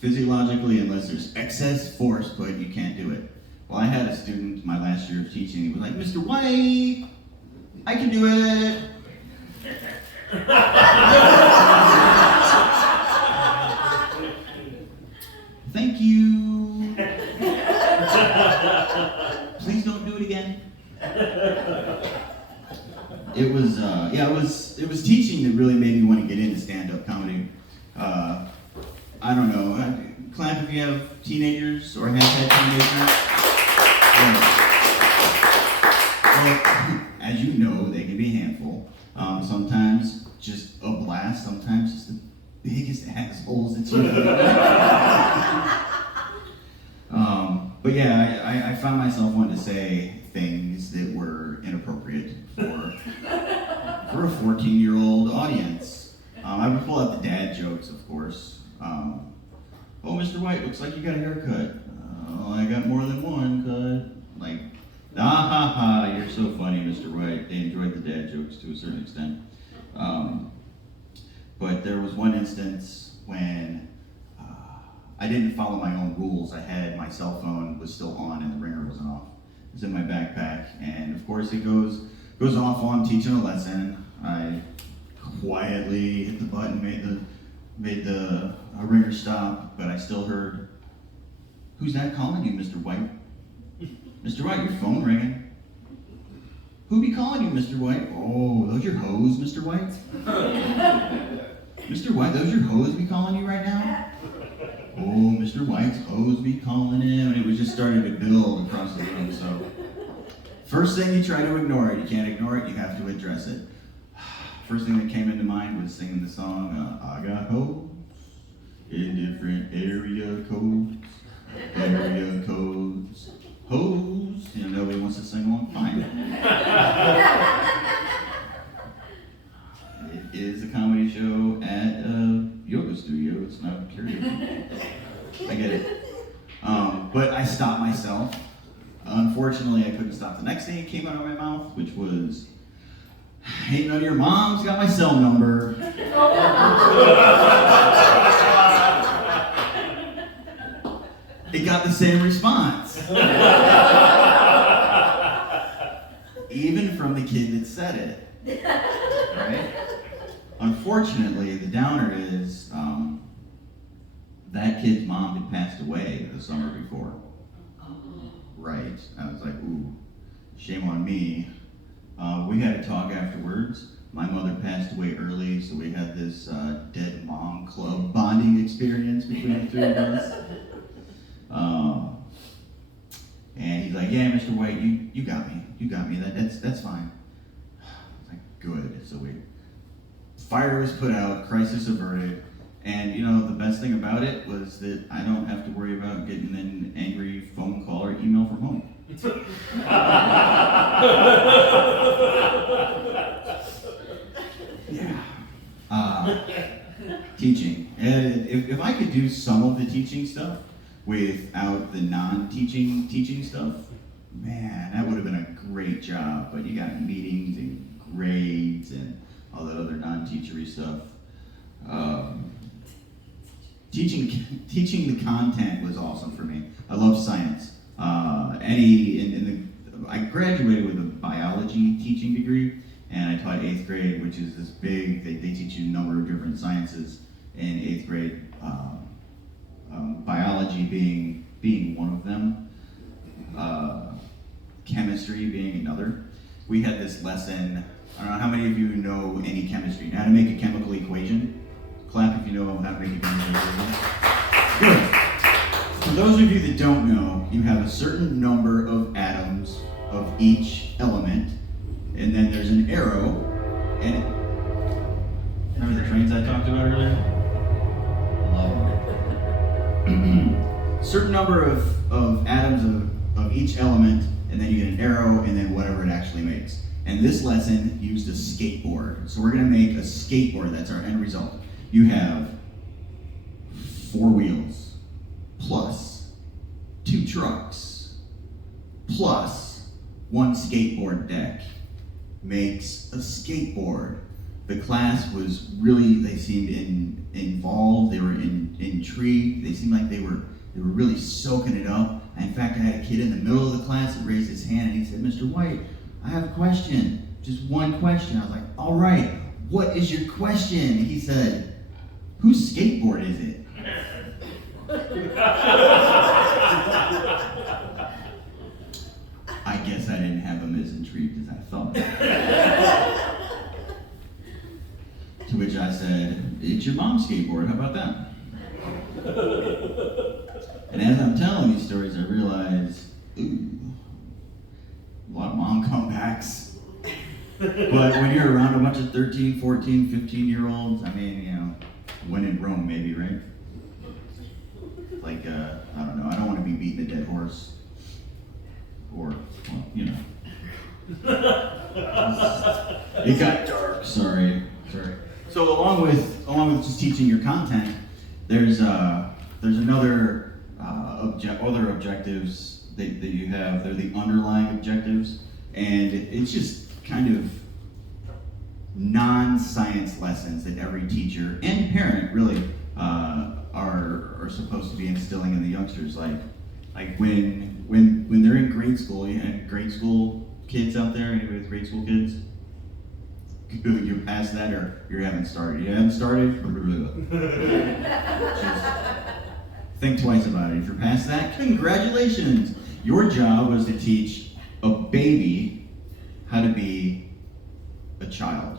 Physiologically, unless there's excess force put, you can't do it. Well, I had a student my last year of teaching. He was like, Mr. White, I can do it. Thank you. Please don't do it again. It was teaching that really made me want to get into stand-up comedy. I don't know. Clap if you have teenagers or have had teenagers. Well, as you know, they can be a handful. Sometimes just a blast, sometimes just the biggest assholes that you But yeah, I found myself wanting to say things that were inappropriate for a 14-year-old audience. I would pull out the dad jokes, of course. Oh, Mr. White, looks like you got a haircut. Oh, I got more than one cut. Like, you're so funny, Mr. White. They enjoyed the dad jokes to a certain extent. But there was one instance when I didn't follow my own rules. I had my cell phone was still on and the ringer wasn't off. It was in my backpack, and of course it goes off while I'm teaching a lesson. I quietly hit the button, made the ringer stop, but I still heard, "Who's that calling you, Mr. White? Mr. White, your phone ringing. Who be calling you, Mr. White? Oh, those your hoes, Mr. White? Mr. White, those your hoes be calling you right now? Oh, Mr. White's hoes be calling him." And it was just starting to build across the room. So first thing, you try to ignore it. You can't ignore it, you have to address it. First thing that came into mind was singing the song, "I got hoes in different area codes, hoes." You know, nobody wants to sing along, fine. It is a comedy show at a yoga studio. It's not a karaoke. I get it. But I stopped myself. Unfortunately, I couldn't stop the next thing that came out of my mouth, which was, "Ain't none of your moms got my cell number." It got the same response. Even from the kid that said it. Right? Unfortunately, the downer is that kid's mom had passed away the summer before. Right. I was like, ooh, shame on me. We had a talk afterwards. My mother passed away early, so we had this dead mom club bonding experience between the three of us. And he's like, "Yeah, Mr. White, you got me. That's fine." I was like, good. So fire was put out, crisis averted, and you know the best thing about it was that I don't have to worry about getting an angry phone call or email from home. Yeah. Teaching. And if I could do some of the teaching stuff without the non-teaching teaching stuff, man, that would have been a great job. But you got meetings and grades and all that other non-teachery stuff. Teaching the content was awesome for me. I love science. I graduated with a biology teaching degree, and I taught 8th grade, which is this big. They teach you a number of different sciences in 8th grade. Biology being one of them. Chemistry being another. We had this lesson. I don't know how many of you know any chemistry. How to make a chemical equation? Clap if you know how to make a chemical equation. Good. For those of you that don't know, you have a certain number of atoms of each element, and then there's an arrow, and remember the trains I talked about earlier? Love them. Certain number of atoms of each element, and then you get an arrow, and then whatever it actually makes. And this lesson used a skateboard. So we're going to make a skateboard. That's our end result. You have 4 wheels, plus 2 trucks, plus 1 skateboard deck. Makes a skateboard. The class was really, they seemed involved, they were intrigued, they seemed like they were really soaking it up. In fact, I had a kid in the middle of the class that raised his hand and he said, "Mr. White, I have a question, just one question." I was like, "All right, what is your question?" He said, "Whose skateboard is it?" I guess I didn't have him as intrigued as I thought. To which I said, "It's your mom's skateboard, how about that?" And as I'm telling these stories, I realize, ooh, a lot of mom comebacks. But when you're around a bunch of 13, 14, 15-year-olds, I mean, you know, when in Rome, maybe, right? Like, I don't know, I don't want to be beating a dead horse. Or, well, you know. It got dark, sorry. So along with just teaching your content, there's another other objectives that you have. They're the underlying objectives, and it's just kind of non-science lessons that every teacher and parent really are supposed to be instilling in the youngsters. Like when they're in grade school, you have grade school kids out there, anybody with grade school kids? You're past that or you haven't started. You haven't started? Just think twice about it. If you're past that, congratulations. Your job was to teach a baby how to be a child.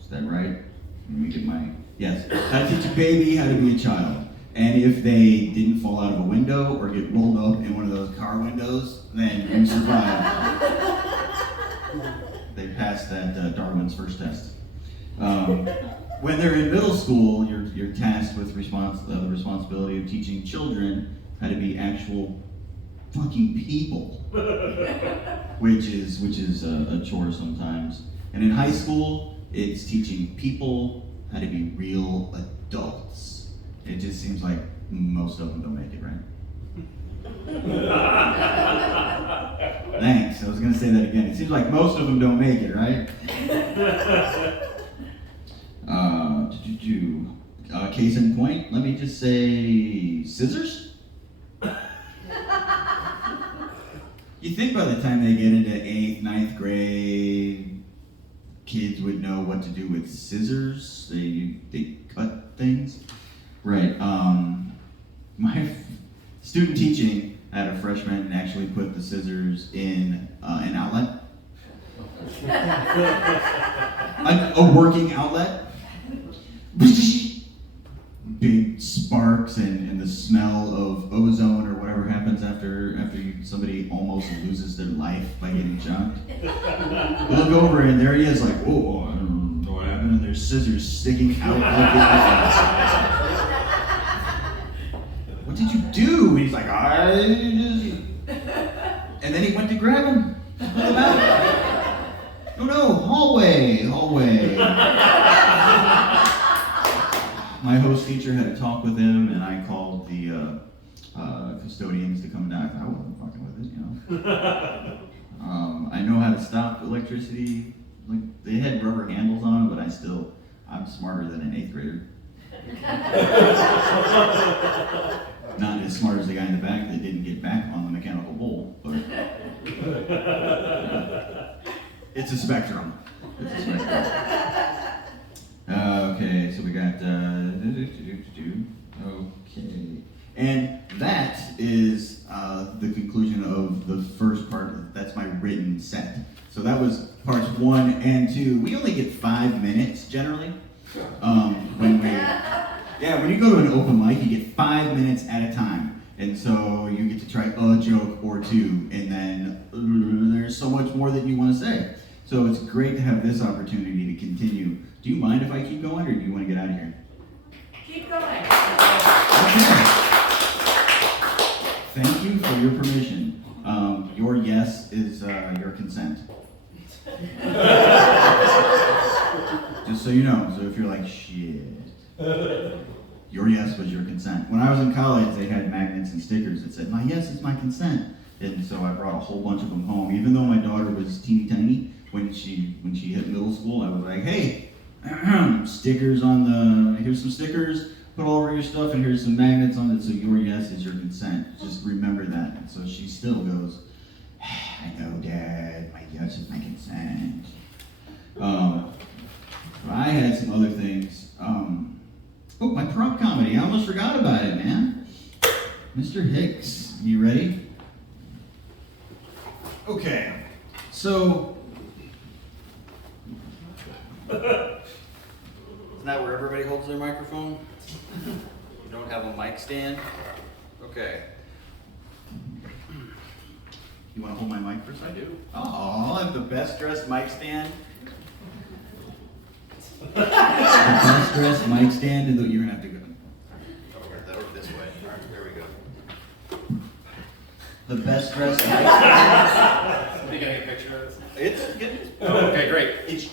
Is that right? Let me get my, yes. How to teach a baby how to be a child. And if they didn't fall out of a window or get rolled up in one of those car windows, then you survived. They passed that Darwin's first test. When they're in middle school, you're tasked with the responsibility of teaching children how to be actual fucking people, which is a chore sometimes. And in high school, it's teaching people how to be real adults. It just seems like most of them don't make it, right? Thanks. I was going to say that again. It seems like most of them don't make it, right? Case in point, let me just say scissors? You think by the time they get into 8th, 9th grade, kids would know what to do with scissors? They cut things? Right. My student teaching had a freshman actually put the scissors in an outlet. A working outlet. Big sparks and the smell of ozone or whatever happens after somebody almost loses their life by getting shocked. You look over and there he is like, whoa, I don't know what happened, and there's scissors sticking out of his eyes. What did you do? And he's like, I just... And then he went to grab him. Pull him out. No, hallway. My host teacher had a talk with him, and I called the custodians to come down. I wasn't fucking with it, you know. I know how to stop electricity. Like, they had rubber handles on them, but I'm smarter than an 8th grader. Not as smart as the guy in the back that didn't get back on the mechanical bull, but it's a spectrum. Okay, so we got okay, and that is the conclusion of the first part. That's my written set. So that was parts 1 and 2. We only get 5 minutes generally. When you go to an open mic, you get 5 minutes at a time. And so you get to try a joke or two, and then there's so much more that you want to say. So it's great to have this opportunity to continue. Do you mind if I keep going, or do you want to get out of here? Keep going. Okay. Thank you for your permission. Your yes is your consent. Just so you know, so if you're like, shit, your yes was your consent. When I was in college, they had magnets and stickers that said, my yes is my consent. And so I brought a whole bunch of them home. Even though my daughter was teeny tiny, when she hit middle school, I was like, hey, stickers on here's some stickers, put all over your stuff, and here's some magnets on it, so your yes is your consent. Just remember that. And so she still goes, I know, Dad, my yes is my consent. I had some other things. My prop comedy, I almost forgot about it, man. Mr. Hicks, you ready? Okay, so... Isn't that where everybody holds their microphone? You don't have a mic stand? Okay. You want to hold my mic first? I do. Oh, I have the best dressed mic stand. The best dressed mic stand, and you're going to have to go over this way. All right, there we go. The best dressed mic stand. Are you getting a picture of this? It's good. Okay, great. It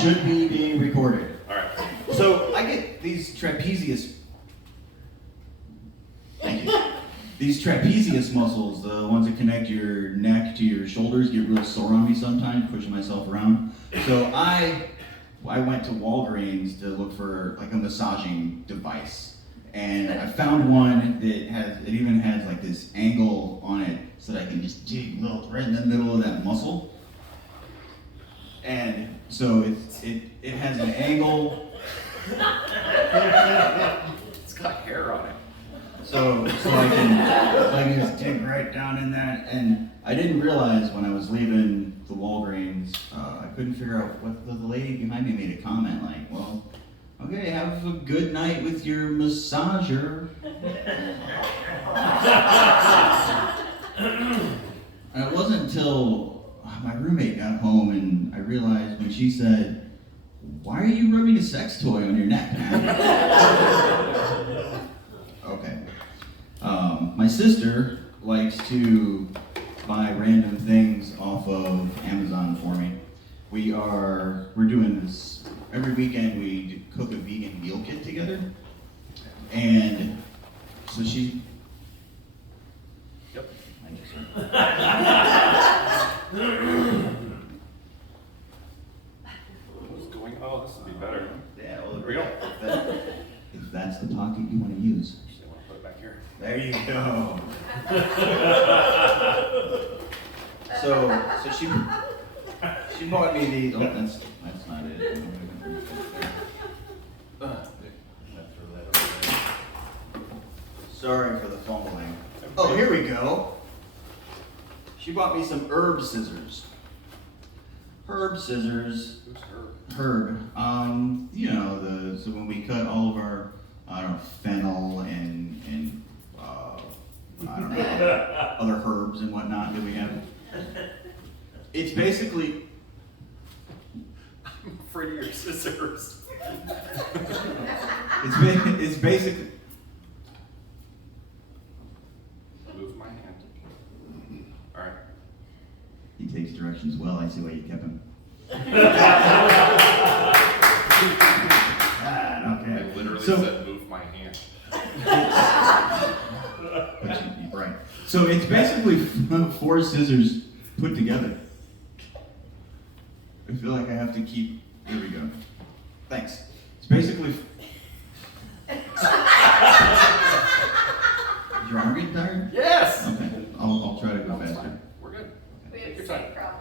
should be being recorded. All right. So I get these trapezius. Thank you. These trapezius muscles, the ones that connect your neck to your shoulders, get real sore on me sometimes, pushing myself around. So I I went to Walgreens to look for like a massaging device, and I found one that even has like this angle on it so that I can just dig right in the middle of that muscle. And so it has an angle. It's got hair on it. So I can just dig right down in that. And I didn't realize when I was leaving the Walgreens, I couldn't figure out what the lady behind me made a comment like, well, okay, have a good night with your massager. And it wasn't until my roommate got home and I realized when she said, why are you rubbing a sex toy on your neck, man? Okay. My sister likes to buy random things off of Amazon for me. We're doing this every weekend. We cook a vegan meal kit together, and so she. Yep. Thank you, sir. What's going? Oh, this would be better. Yeah, well, There we go. If that's the pocket you want to use. Actually, I want to put it back here. There you go. So she bought me these. Oh, that's not it. Sorry for the fumbling. Oh, here we go. She bought me some herb scissors. Herb scissors. Who's her? Herb. So when we cut all of our, fennel and other herbs and whatnot that we have. It's basically. I'm afraid of your scissors. It's basically. Move my hand. All right. He takes directions well. I see why you kept him. Okay. I literally So- said move my hand. Right. So it's basically 4 scissors put together. I feel like I have to keep. Here we go. Thanks. It's basically. Is your arm getting tired? Yes. Okay. I'll try to go No, it's faster. fine. We're good. We Take have your the time. same problem.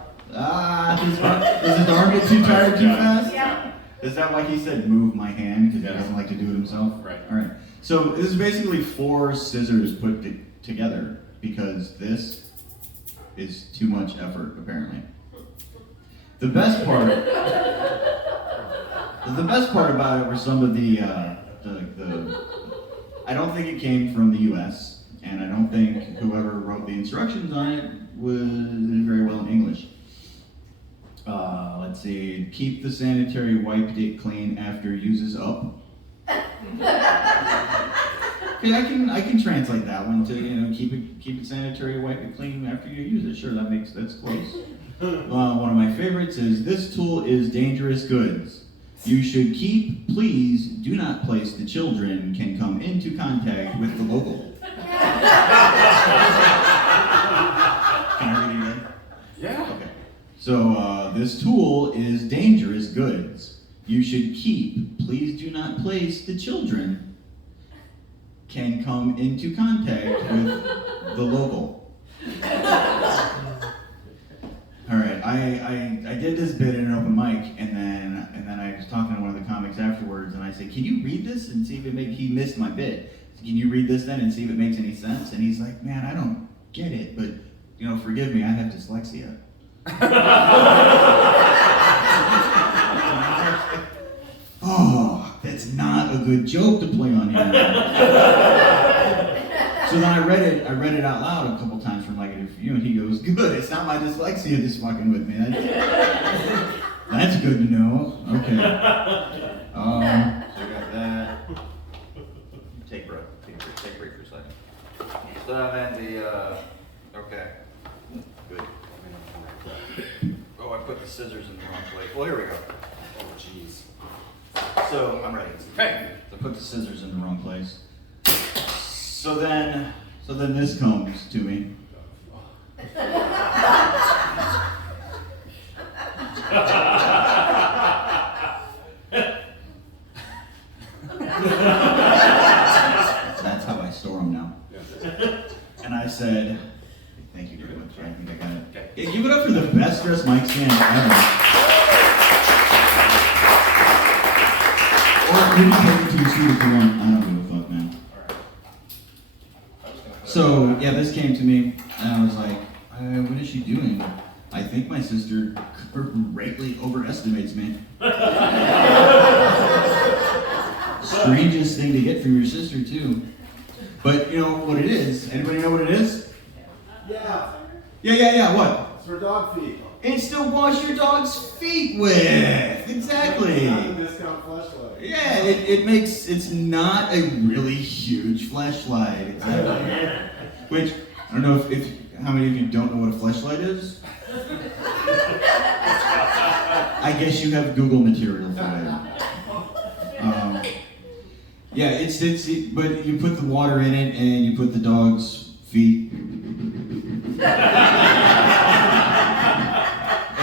Does his arm get too tired too fast? Yeah. Is that why he said move my hand because he doesn't like to do it himself? Right. All right. So this is basically 4 scissors put together because this is too much effort apparently. The best part about it were some of the I don't think it came from the U.S. and I don't think whoever wrote the instructions on it was very well in English. Let's see. Keep the sanitary wipe dick clean after uses up. Okay, I can translate that one to keep it sanitary, wipe it clean after you use it. Sure, that's close. One of my favorites is this tool is dangerous goods. You should keep, please do not place the children can come into contact with the local. Can I read it again? Yeah. Okay. So this tool is dangerous goods. You should keep, please do not place the children can come into contact with the local. All right, I did this bit in an open mic, and then I was talking to one of the comics afterwards, and I said, "Can you read this and see if he missed my bit? Can you read this then and see if it makes any sense?" And he's like, "Man, I don't get it, but forgive me, I have dyslexia." Oh, that's not a good joke to play on here. So then I read it out loud a couple times for Negative for You, and he goes, "Good, it's not my dyslexia that's fucking with me. That's good to know." Okay. So I got that. Take a break for a second. So then okay. Good. Oh, I put the scissors in the wrong place. Well, here we go. Oh, jeez. So I'm ready. Hey. I put the scissors in the wrong place. So then this comes to me. And I said, thank you very much. I think I got it. Okay. Yeah, give it up for the best dressed Mike stand ever. Or maybe take it to your seat if you want. I don't give a fuck, man. So, yeah, this came to me, and I was like, what is she doing? I think my sister greatly overestimates me. Strangest thing to get from your sister, too. But you know what it is? Anybody know what it is? Yeah. Yeah, what? It's for dog feet. It's to wash your dog's feet with. Exactly. Not a discount flashlight. Yeah, it's not a really huge flashlight. Exactly. Which, I don't know if how many of you don't know what a flashlight is? I guess you have Google material for it. Yeah, but you put the water in it and you put the dog's feet. And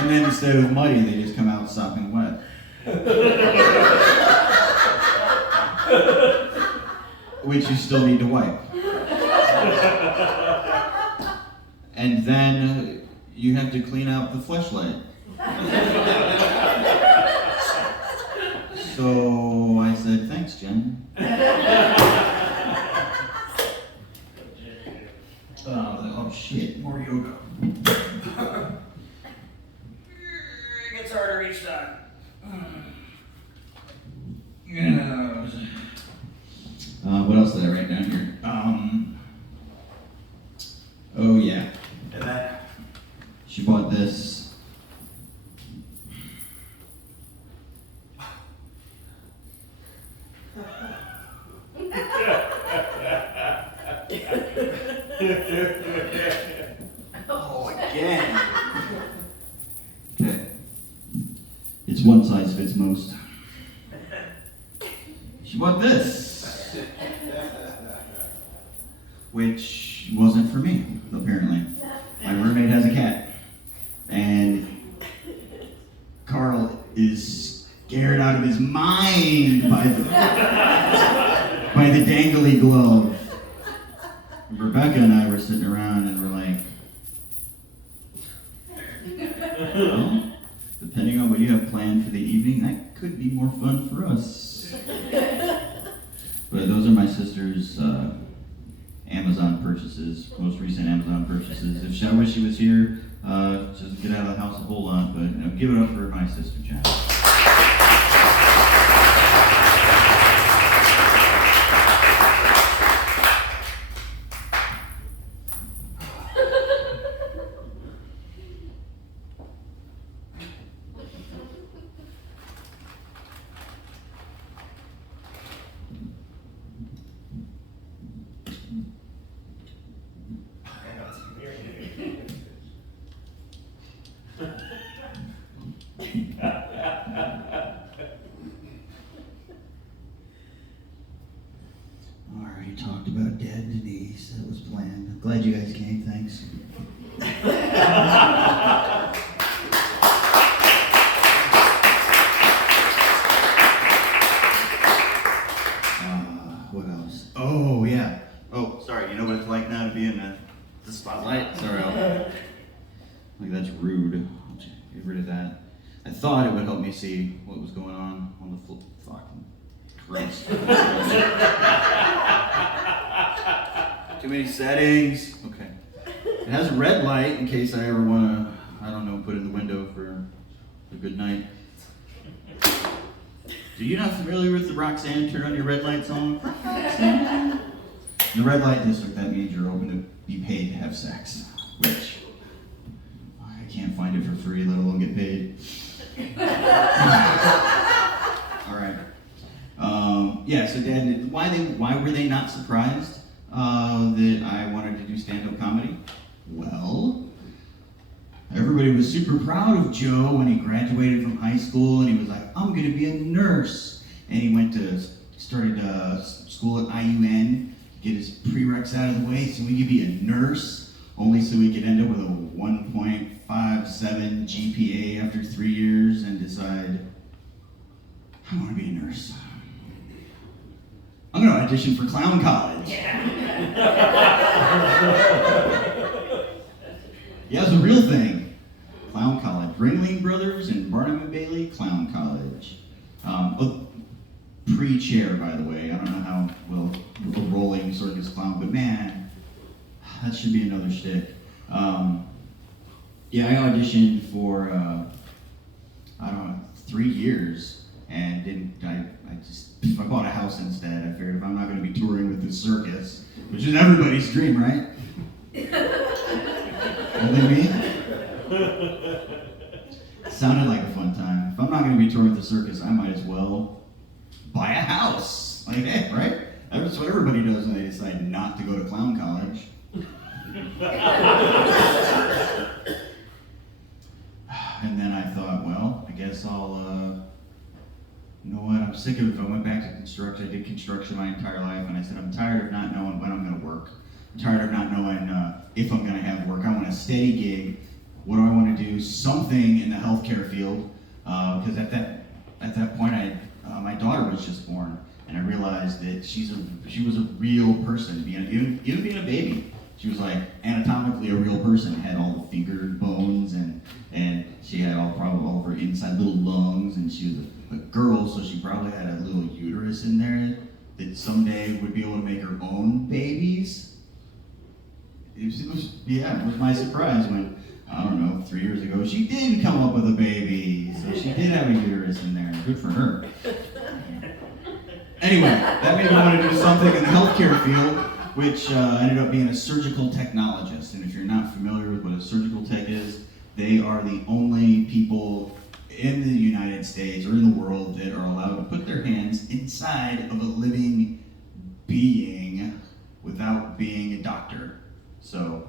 then instead of muddy, they just come out sopping wet. Which you still need to wipe. And then you have to clean out the fleshlight. So I said, thanks, Jen. Oh shit, more yoga. It gets harder each time. What else did I write down here? Oh yeah. And that she bought this. Oh, again. Okay. It's one size fits most. She bought this. Which wasn't for me, apparently. My roommate has a cat. And Carl is scared out of his mind by the dangly glove. Rebecca and I were sitting around and we're like, well, depending on what you have planned for the evening, that could be more fun for us. But those are my sister's Amazon purchases, most recent Amazon purchases. If I wish she was here, just get out of the house a whole lot, but give it up for my sister, Jen. Already talked about Dad and Denise. That was planned. I'm glad you guys came. Thanks. What else? Oh, yeah. Oh, sorry. You know what it's like now to be in the spotlight? Sorry. Like, that's rude. I'll get rid of that. I thought it would help me see what was going on the fucking Christ. Too many settings. Okay. It has a red light in case I ever want to, I don't know, put it in the window for a good night. So you're not familiar with the Roxanne Turn On Your Red Light song? In the red light district, that means you're open to be paid to have sex, which I can't find it for free, let alone get paid. All right. Yeah, so Dad, why were they not surprised that I wanted to do stand-up comedy? Well, everybody was super proud of Joe when he graduated from high school, and he was like, I'm going to be a nurse. And he started school at IUN, get his prereqs out of the way so he could be a nurse, only so he could end up with a 1.57 GPA after 3 years and decide, I want to be a nurse. I'm going to audition for clown college. Yeah. that's a real thing. Clown College. Ringling Brothers and Barnum and Bailey Clown College. Pre-chair, by the way. I don't know how well a rolling circus clown, but man, that should be another shtick. Yeah, I auditioned for, 3 years, and I bought a house instead. I figured if I'm not going to be touring with the circus, which is everybody's dream, right? Only me? Sounded like a fun time. If I'm not going to be touring with the circus, I might as well buy a house. Like, hey, right? That's what everybody does when they decide not to go to clown college. And then I thought, well, I guess I'll, you know what, I'm sick of it. I went back to construction. I did construction my entire life, and I said, I'm tired of not knowing when I'm going to work. I'm tired of not knowing if I'm going to have work. I want a steady gig. What do I want to do? Something in the healthcare field, because at that point, my daughter was just born, and I realized that she was a real person, even being a baby. She was like anatomically a real person, had all the finger bones, and she had probably all of her inside little lungs, and she was a girl, so she probably had a little uterus in there that someday would be able to make her own babies. It was my surprise when, I don't know, 3 years ago, she did come up with a baby, so she did have a uterus in there. Good for her. Anyway, that made me want to do something in the healthcare field, which ended up being a surgical technologist. And if you're not familiar with what a surgical tech is, they are the only people in the United States or in the world that are allowed to put their hands inside of a living being without being a doctor. So,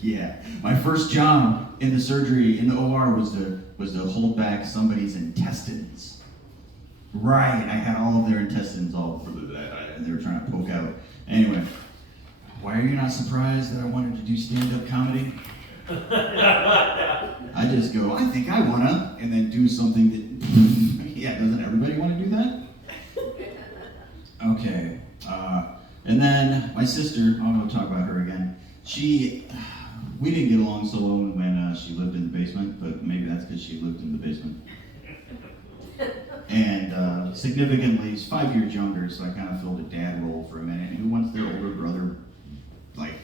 yeah, my first job in the surgery, in the OR, was to hold back somebody's intestines. Right, I had all of their intestines and they were trying to poke out. Anyway, why are you not surprised that I wanted to do stand-up comedy? I just go, I think I wanna, and then do something that, yeah, doesn't everybody want to do that? Okay, and then my sister, I'm gonna talk about her again. We didn't get along so well when she lived in the basement, but maybe that's because she lived in the basement. And significantly, he's 5 years younger, so I kind of filled a dad role for a minute. Who wants their older brother, like,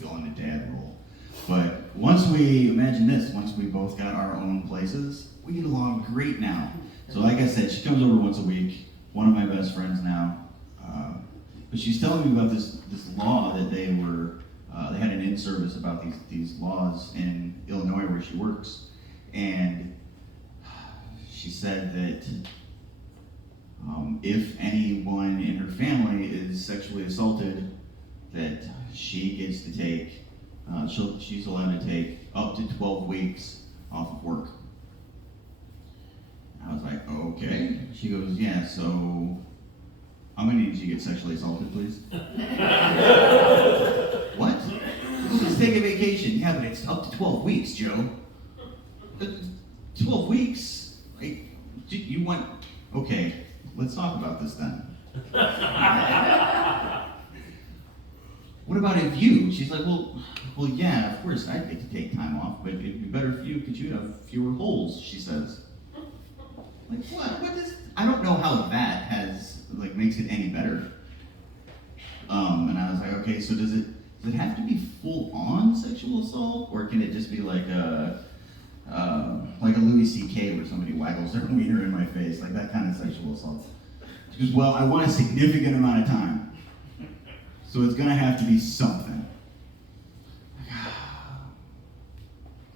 filling a dad role? But once we both got our own places, we get along great now. So like I said, she comes over once a week, one of my best friends now. But she's telling me about this law that they had an in-service about these laws in Illinois where she works. And she said that if anyone in her family is sexually assaulted, that she gets to take, she's allowed to take up to 12 weeks off of work. I was like, okay. She goes, yeah, so how many did you get sexually assaulted, please? What? Just take a vacation. Yeah, but it's up to 12 weeks, Joe. 12 weeks? Like, you want... Okay, let's talk about this then. What about if you? She's like, well, yeah, of course, I'd get to take time off, but it'd be better for you because you'd have fewer holes, she says. Like, what does... I don't know how that makes it any better. And I was like, okay, so does it have to be full-on sexual assault, or can it just be like a Louis C.K. where somebody waggles their wiener in my face, like that kind of sexual assault? She goes, well, I want a significant amount of time, so it's gonna have to be something.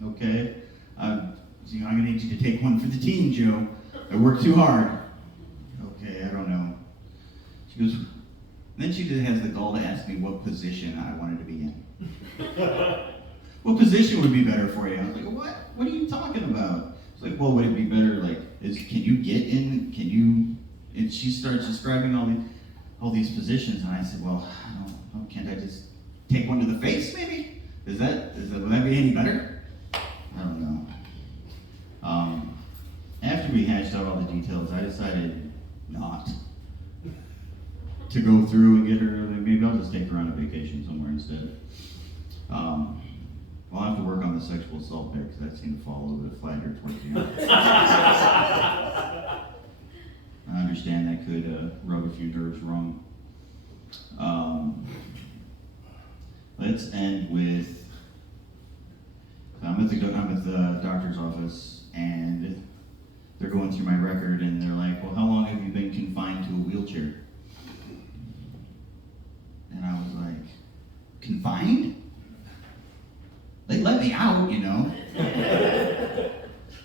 Okay, I'm gonna need you to take one for the team, Joe. I worked too hard. Okay, I don't know. She goes, then she just has the gall to ask me what position I wanted to be in. What position would be better for you? I was like, what? What are you talking about? It's like, well, would it be better, can you get in, and she starts describing all these positions, and I said, well, I don't know, can't I just take one to the face, maybe? Would that be any better? I don't know. After we hashed out all the details, I decided not to go through and get her. Maybe I'll just take her on a vacation somewhere instead. I'll have to work on the sexual assault bit because that seemed to fall a little bit flatter towards the end. I understand that could rub a few nerves wrong. Let's end with, I'm at the doctor's office, and they're going through my record, and they're like, well, how long have you been confined to a wheelchair? And I was like, confined? They let me out, you know.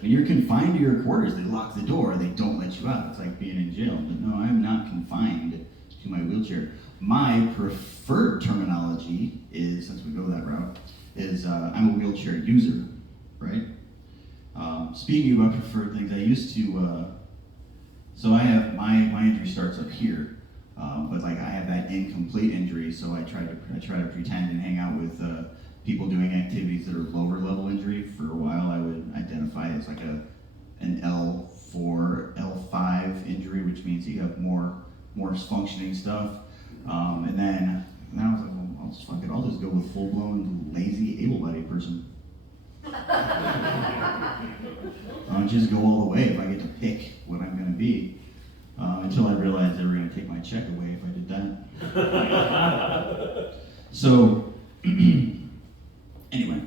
When you're confined to your quarters, they lock the door, they don't let you out. It's like being in jail. But no, I'm not confined to my wheelchair. My preferred terminology is, since we go that route, is I'm a wheelchair user, right? Speaking about preferred things, I used to, so I have, my injury starts up here, but like I have that incomplete injury, so I try to pretend and hang out with people doing activities that are lower level injury. For a while I would identify it as like an L4, L5 injury, which means you have more functioning stuff. And then I was like, well, fuck it, I'll just go with full-blown lazy able-bodied person. I'll just go all the way if I get to pick what I'm gonna be. Until I realized they were gonna take my check away if I did that. So, anyway,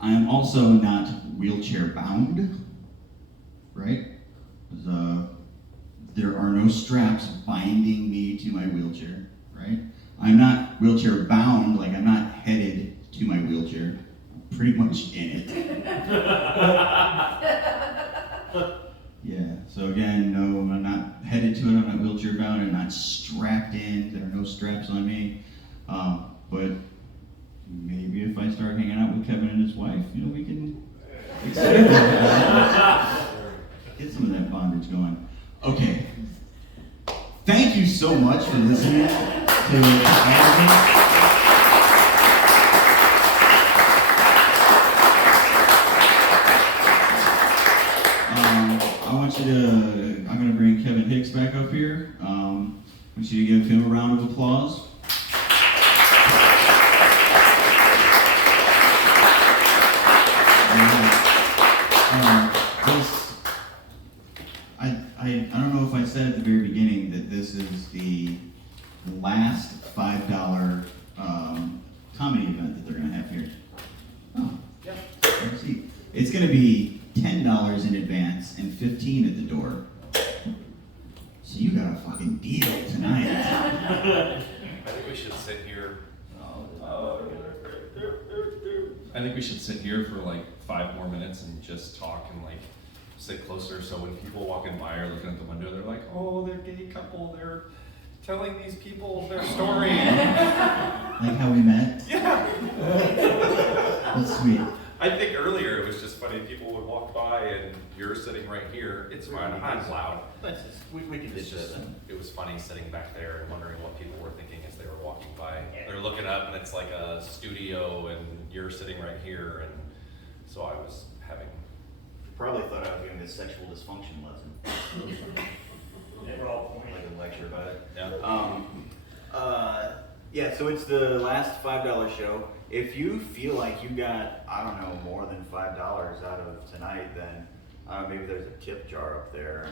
I am also not wheelchair bound, right? There are no straps binding me to my wheelchair, right? I'm not wheelchair bound, like I'm not headed to my wheelchair. I'm pretty much in it. Yeah, so again, no, I'm not headed to it, I'm not wheelchair bound, I'm not strapped in, there are no straps on me. But maybe if I start hanging out with Kevin and his wife, you know, we can extend that. Get some of that bondage going. Okay. Thank you so much for listening to Anthony. I'm going to bring Kevin Hicks back up here. I want you to give him a round of applause. I don't know if I said at the very beginning that this is the last $5 comedy event that they're going to have here. Oh, yeah. Let's see. It's going to be $10 in advance and $15 at the door. So you got a fucking deal tonight. I think we should sit here. I think we should sit here for like 5 more minutes and just talk and like sit closer, so when people walking by or looking at the window, they're like, oh, they're a gay couple, they're telling these people their story. Like how we met? Yeah. That's sweet. I think earlier it was just funny, people would walk by and you're sitting right here. It's fine, I'm loud. We can It's just, it was funny sitting back there and wondering what people were thinking as they were walking by. They're looking up and it's like a studio and you're sitting right here, and so I was having. Probably thought I was giving this sexual dysfunction lesson. We're all Like a lecture about it. Yeah. Yeah, so it's the last $5 show. If you feel like you got, I don't know, more than $5 out of tonight, then maybe there's a tip jar up there.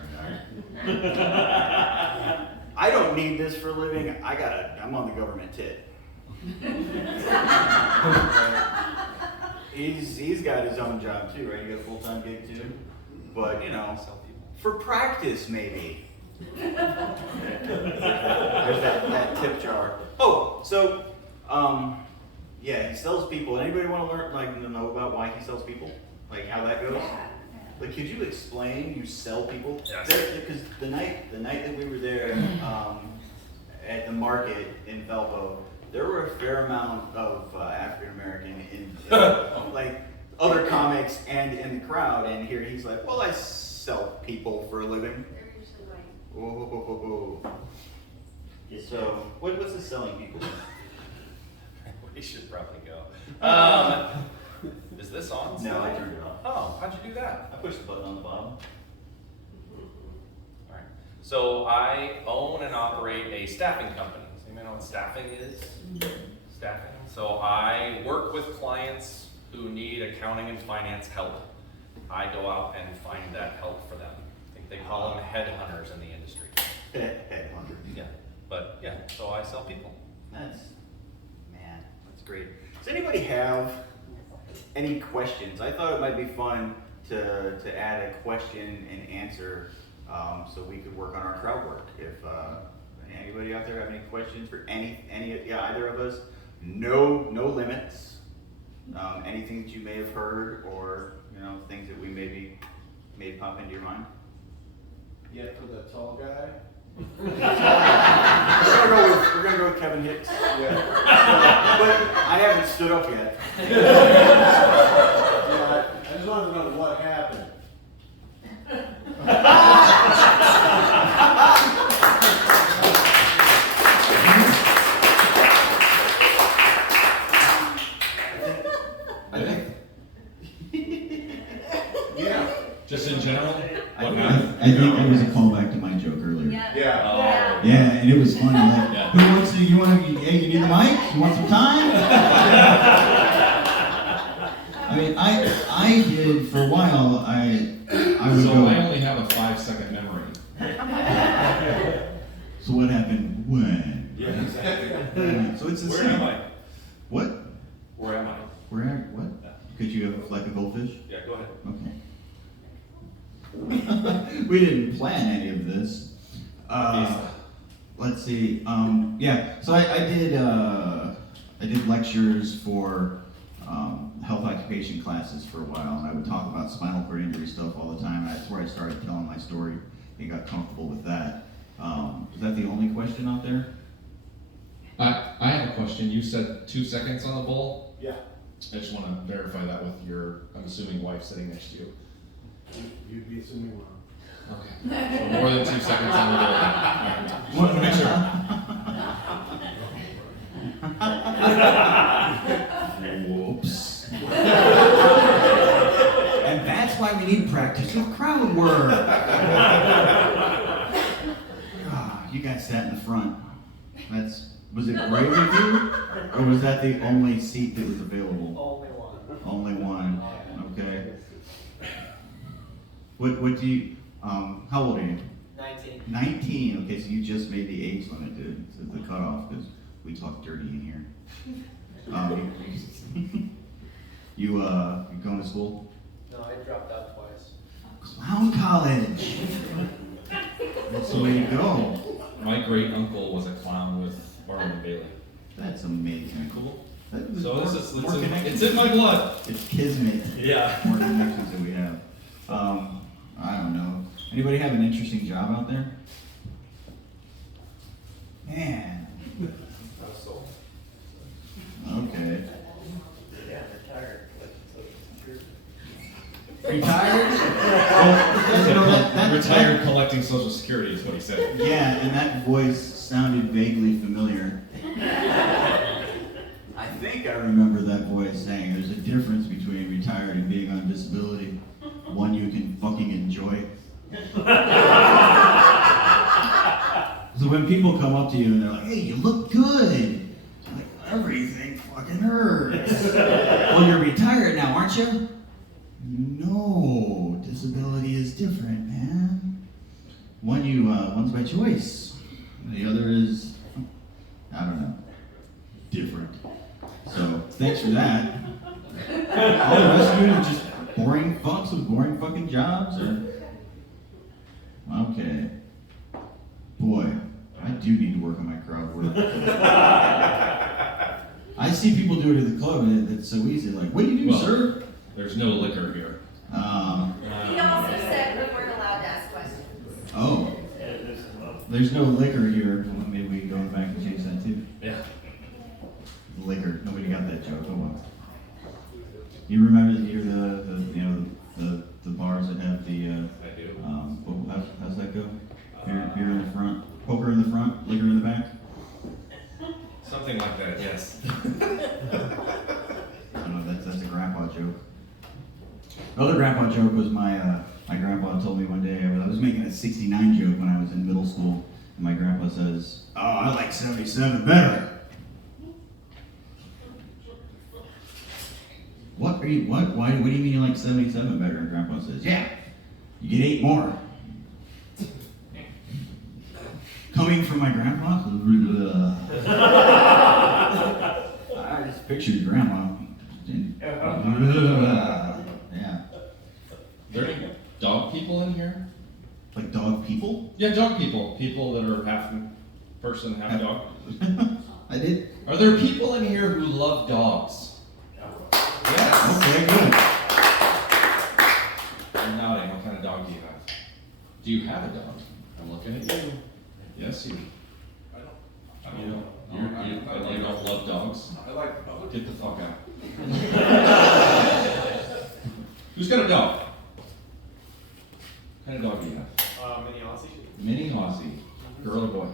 And, I don't need this for a living. I'm on the government tit. He's got his own job too, right? You got a full-time gig too? But, you know, for practice maybe. There's that tip jar. Oh, so, yeah, he sells people. Anybody want to learn, like, know about why he sells people? Like, how that goes? Yeah. Like, could you explain you sell people? Yes. Because the night that we were there at the market in Valpo, there were a fair amount of African American in like other comics and in the crowd, and here he's like, well, I sell people for a living. They're usually white. Whoa, whoa, whoa, whoa. So, what's the selling people? We should probably go. Is this on? No, I turned it off. Oh, how'd you do that? I pushed the button on the bottom. Alright. So I own and operate a staffing company. Anybody know what staffing is? Staffing. So I work with clients who need accounting and finance help. I go out and find that help for them. I think they call them headhunters in the industry. Headhunter. Yeah, but yeah, so I sell people. That's great. Does anybody have any questions? I thought it might be fun to add a question and answer so we could work on our crowd work. If anybody out there have any questions for either of us, no limits. Anything that you may have heard or things that we may pop into your mind. Yeah, for the tall guy. We're gonna go with Kevin Hicks. Yeah. But I haven't stood up yet. Yeah, I just wanted to know what happened. I think. Yeah. Just in general? I think it was a callback to my joke earlier. Yeah. Yeah, and it was funny. Like, Yeah. who wants to? Hey, you need the mic? You want some time? I mean, I did for a while. I would So go. I only have a 5-second memory. So what happened when? Yeah, exactly. So it's the Where same. am I? What? Where am I? Where am? What? Could you have like a goldfish? Yeah, go ahead. Okay. We didn't plan any of this. Let's see. Yeah. So I did lectures for health occupation classes for a while, and I would talk about spinal cord injury stuff all the time. That's where I started telling my story and got comfortable with that. Is that the only question out there? I have a question. You said 2 seconds on the bowl. Yeah. I just want to verify that with your, I'm assuming, wife sitting next to you. You'd be assuming wrong. Okay. So more than 2 seconds on the bowl. All right. Just want to make sure. Whoops. And that's why we need practice with crowd work. You guys sat in the front. Was it great with you? Or was that the only seat that was available? Only one. Okay. What do you, how old are you? 19. 19. Okay, so you just made the age limit to the cutoff because we talk dirty in here. You going to school? No, I dropped out twice. Clown college. That's the way to go. My great uncle was a clown with Barnum and Bailey. That's amazing. Cool. That was So more- this is more connections. it's in my blood. It's kismet. Yeah. More connections that we have. I don't know. Anybody have an interesting job out there? Man. Okay. Yeah, I'm retired. Retired? Retired collecting Social Security is what he said. Yeah, and that voice sounded vaguely familiar. I think I remember that voice saying there's a difference between retired and being on disability. One you can fucking enjoy. So when people come up to you and they're like, hey, you look good. I'm like, everything fucking hurts. Well, you're retired now, aren't you? No, disability is different, man. One's by choice. The other is, I don't know, different. So thanks for that. All the rest of you are just boring fucks with boring fucking jobs, or okay. Boy, I do need to work on my crowd work. I see people do it at the club, and it's so easy. Like, what do you do, Well, sir? There's no liquor here. He also said we weren't allowed to ask questions. Oh, there's no liquor here. Well, maybe we can go back and change that too. Yeah. Liquor. Nobody got that joke. Oh well. You remember the bars that have the I do. how's that go? Beer in the front, poker in the front, liquor in the back. Something like that, yes. I don't know. That's a grandpa joke. Another grandpa joke was my grandpa told me one day I was making a 69 joke when I was in middle school, My grandpa says, "Oh, I like 77 better." What are you? What? Why? What do you mean you like 77 better? And Grandpa says, "Yeah, you get 8 more." Coming from my grandpa, I just pictured Grandma. Yeah, Are there any dog people in here? like dog people. Yeah, dog people. People that are half person, half dog. I did. Are there people in here who love dogs? Yes. Okay, good. You're nodding. What kind of dog do you have? Do you have a dog? I'm looking at you. Yes, you. You don't love dogs? I like dogs. Get the fuck out. Who's got a dog? What kind of dog do you have? Mini Aussie. Mini Aussie. Girl or boy?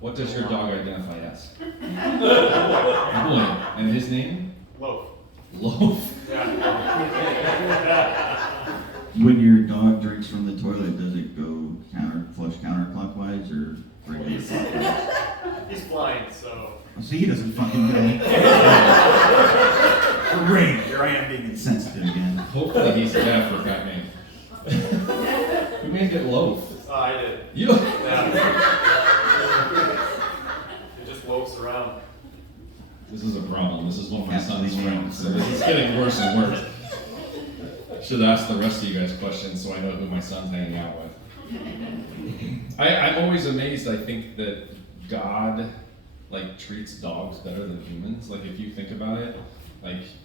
What does your dog identify as? Boy. And his name? Loaf. Loaf. When your dog drinks from the toilet, does it go flush counterclockwise or regular clockwise? He's blind, so. See, he doesn't fucking know. Great, here I am being insensitive again. Hopefully he's deaf with that name. You may get Loaf. I did. You. Yeah. He just loafs around. This is a problem. This is one of my Yeah, son's please. friends. So this is getting worse and worse. Should ask the rest of you guys questions so I know who my son's hanging out with. I'm always amazed. I think that God treats dogs better than humans. Like if you think about it,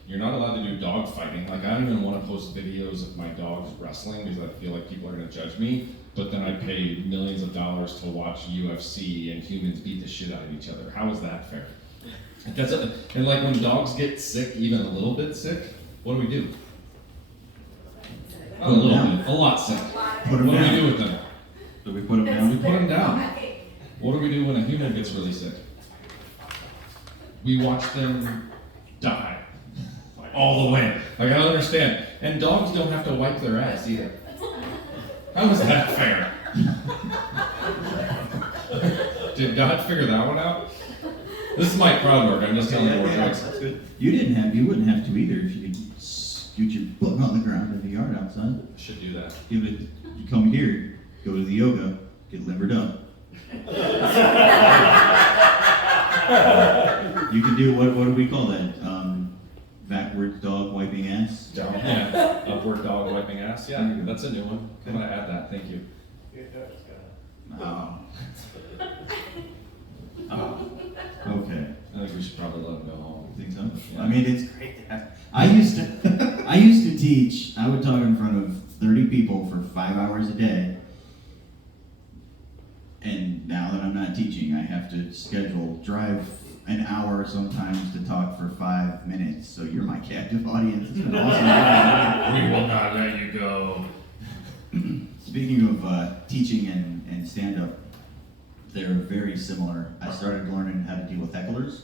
you're not allowed to do dog fighting. I don't even want to post videos of my dogs wrestling because I feel like people are going to judge me. But then I pay millions of dollars to watch UFC and humans beat the shit out of each other. How is that fair? And when dogs get sick, even a little bit sick, what do? Not a little bit, a lot sick. Put 'em What do we down. do with them? Do we put him down? We put them down. What do we do when a human gets really sick? We watch them die. All the way. I gotta understand. And dogs don't have to wipe their ass either. How is that fair? Did God figure that one out? This is Mike Proudberg. I'm just telling you more jokes. That's good. You wouldn't have to either if you could scoot your butt on the ground in the yard outside. Should do that. You come here, go to the yoga, get livered up. You can do, what do we call that? Backwards dog wiping ass? Down, yeah. Upward dog wiping ass. Yeah, that's a new one. I'm gonna add that. Thank you. Oh. Oh. Okay. I think we should probably let him go home. Think so? Yeah. I mean, it's great to have. I used to teach. I would talk in front of 30 people for 5 hours a day. And now that I'm not teaching, I have to drive an hour sometimes to talk for 5 minutes. So you're my captive audience. It's been awesome. We will not let you go. Speaking of teaching and stand-up, they're very similar. I started learning how to deal with hecklers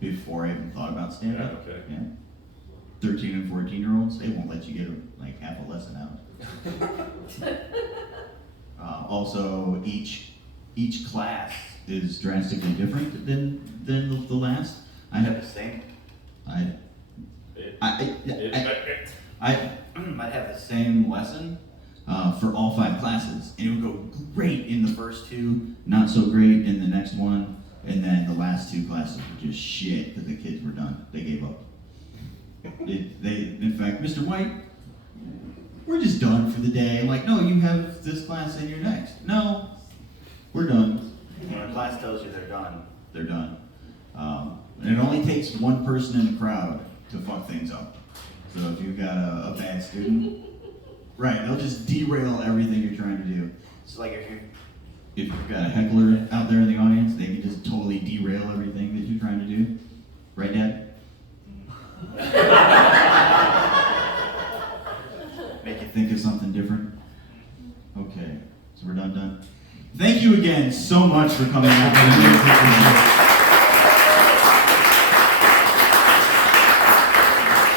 before I even thought about stand-up. Yeah, okay. Yeah. 13 and 14-year-olds, they won't let you get half a lesson out. Also, each class is drastically different than the last. I have the same. I'd have the same lesson for all 5 classes, and it would go great in the first 2, not so great in the next one, and then the last 2 classes were just shit because the kids were done. They gave up. In fact, Mr. White, we're just done for the day. I'm like, no, you have this class and you're next. No, we're done. When a class tells you they're done, they're done. And it only takes one person in the crowd to fuck things up. So if you've got a bad student, right, they'll just derail everything you're trying to do. It's like if you've got a heckler out there in the audience, they can just totally derail everything that you're trying to do. Right, Dad? Make you think of something different? Okay, so we're done. Thank you again so much for coming out.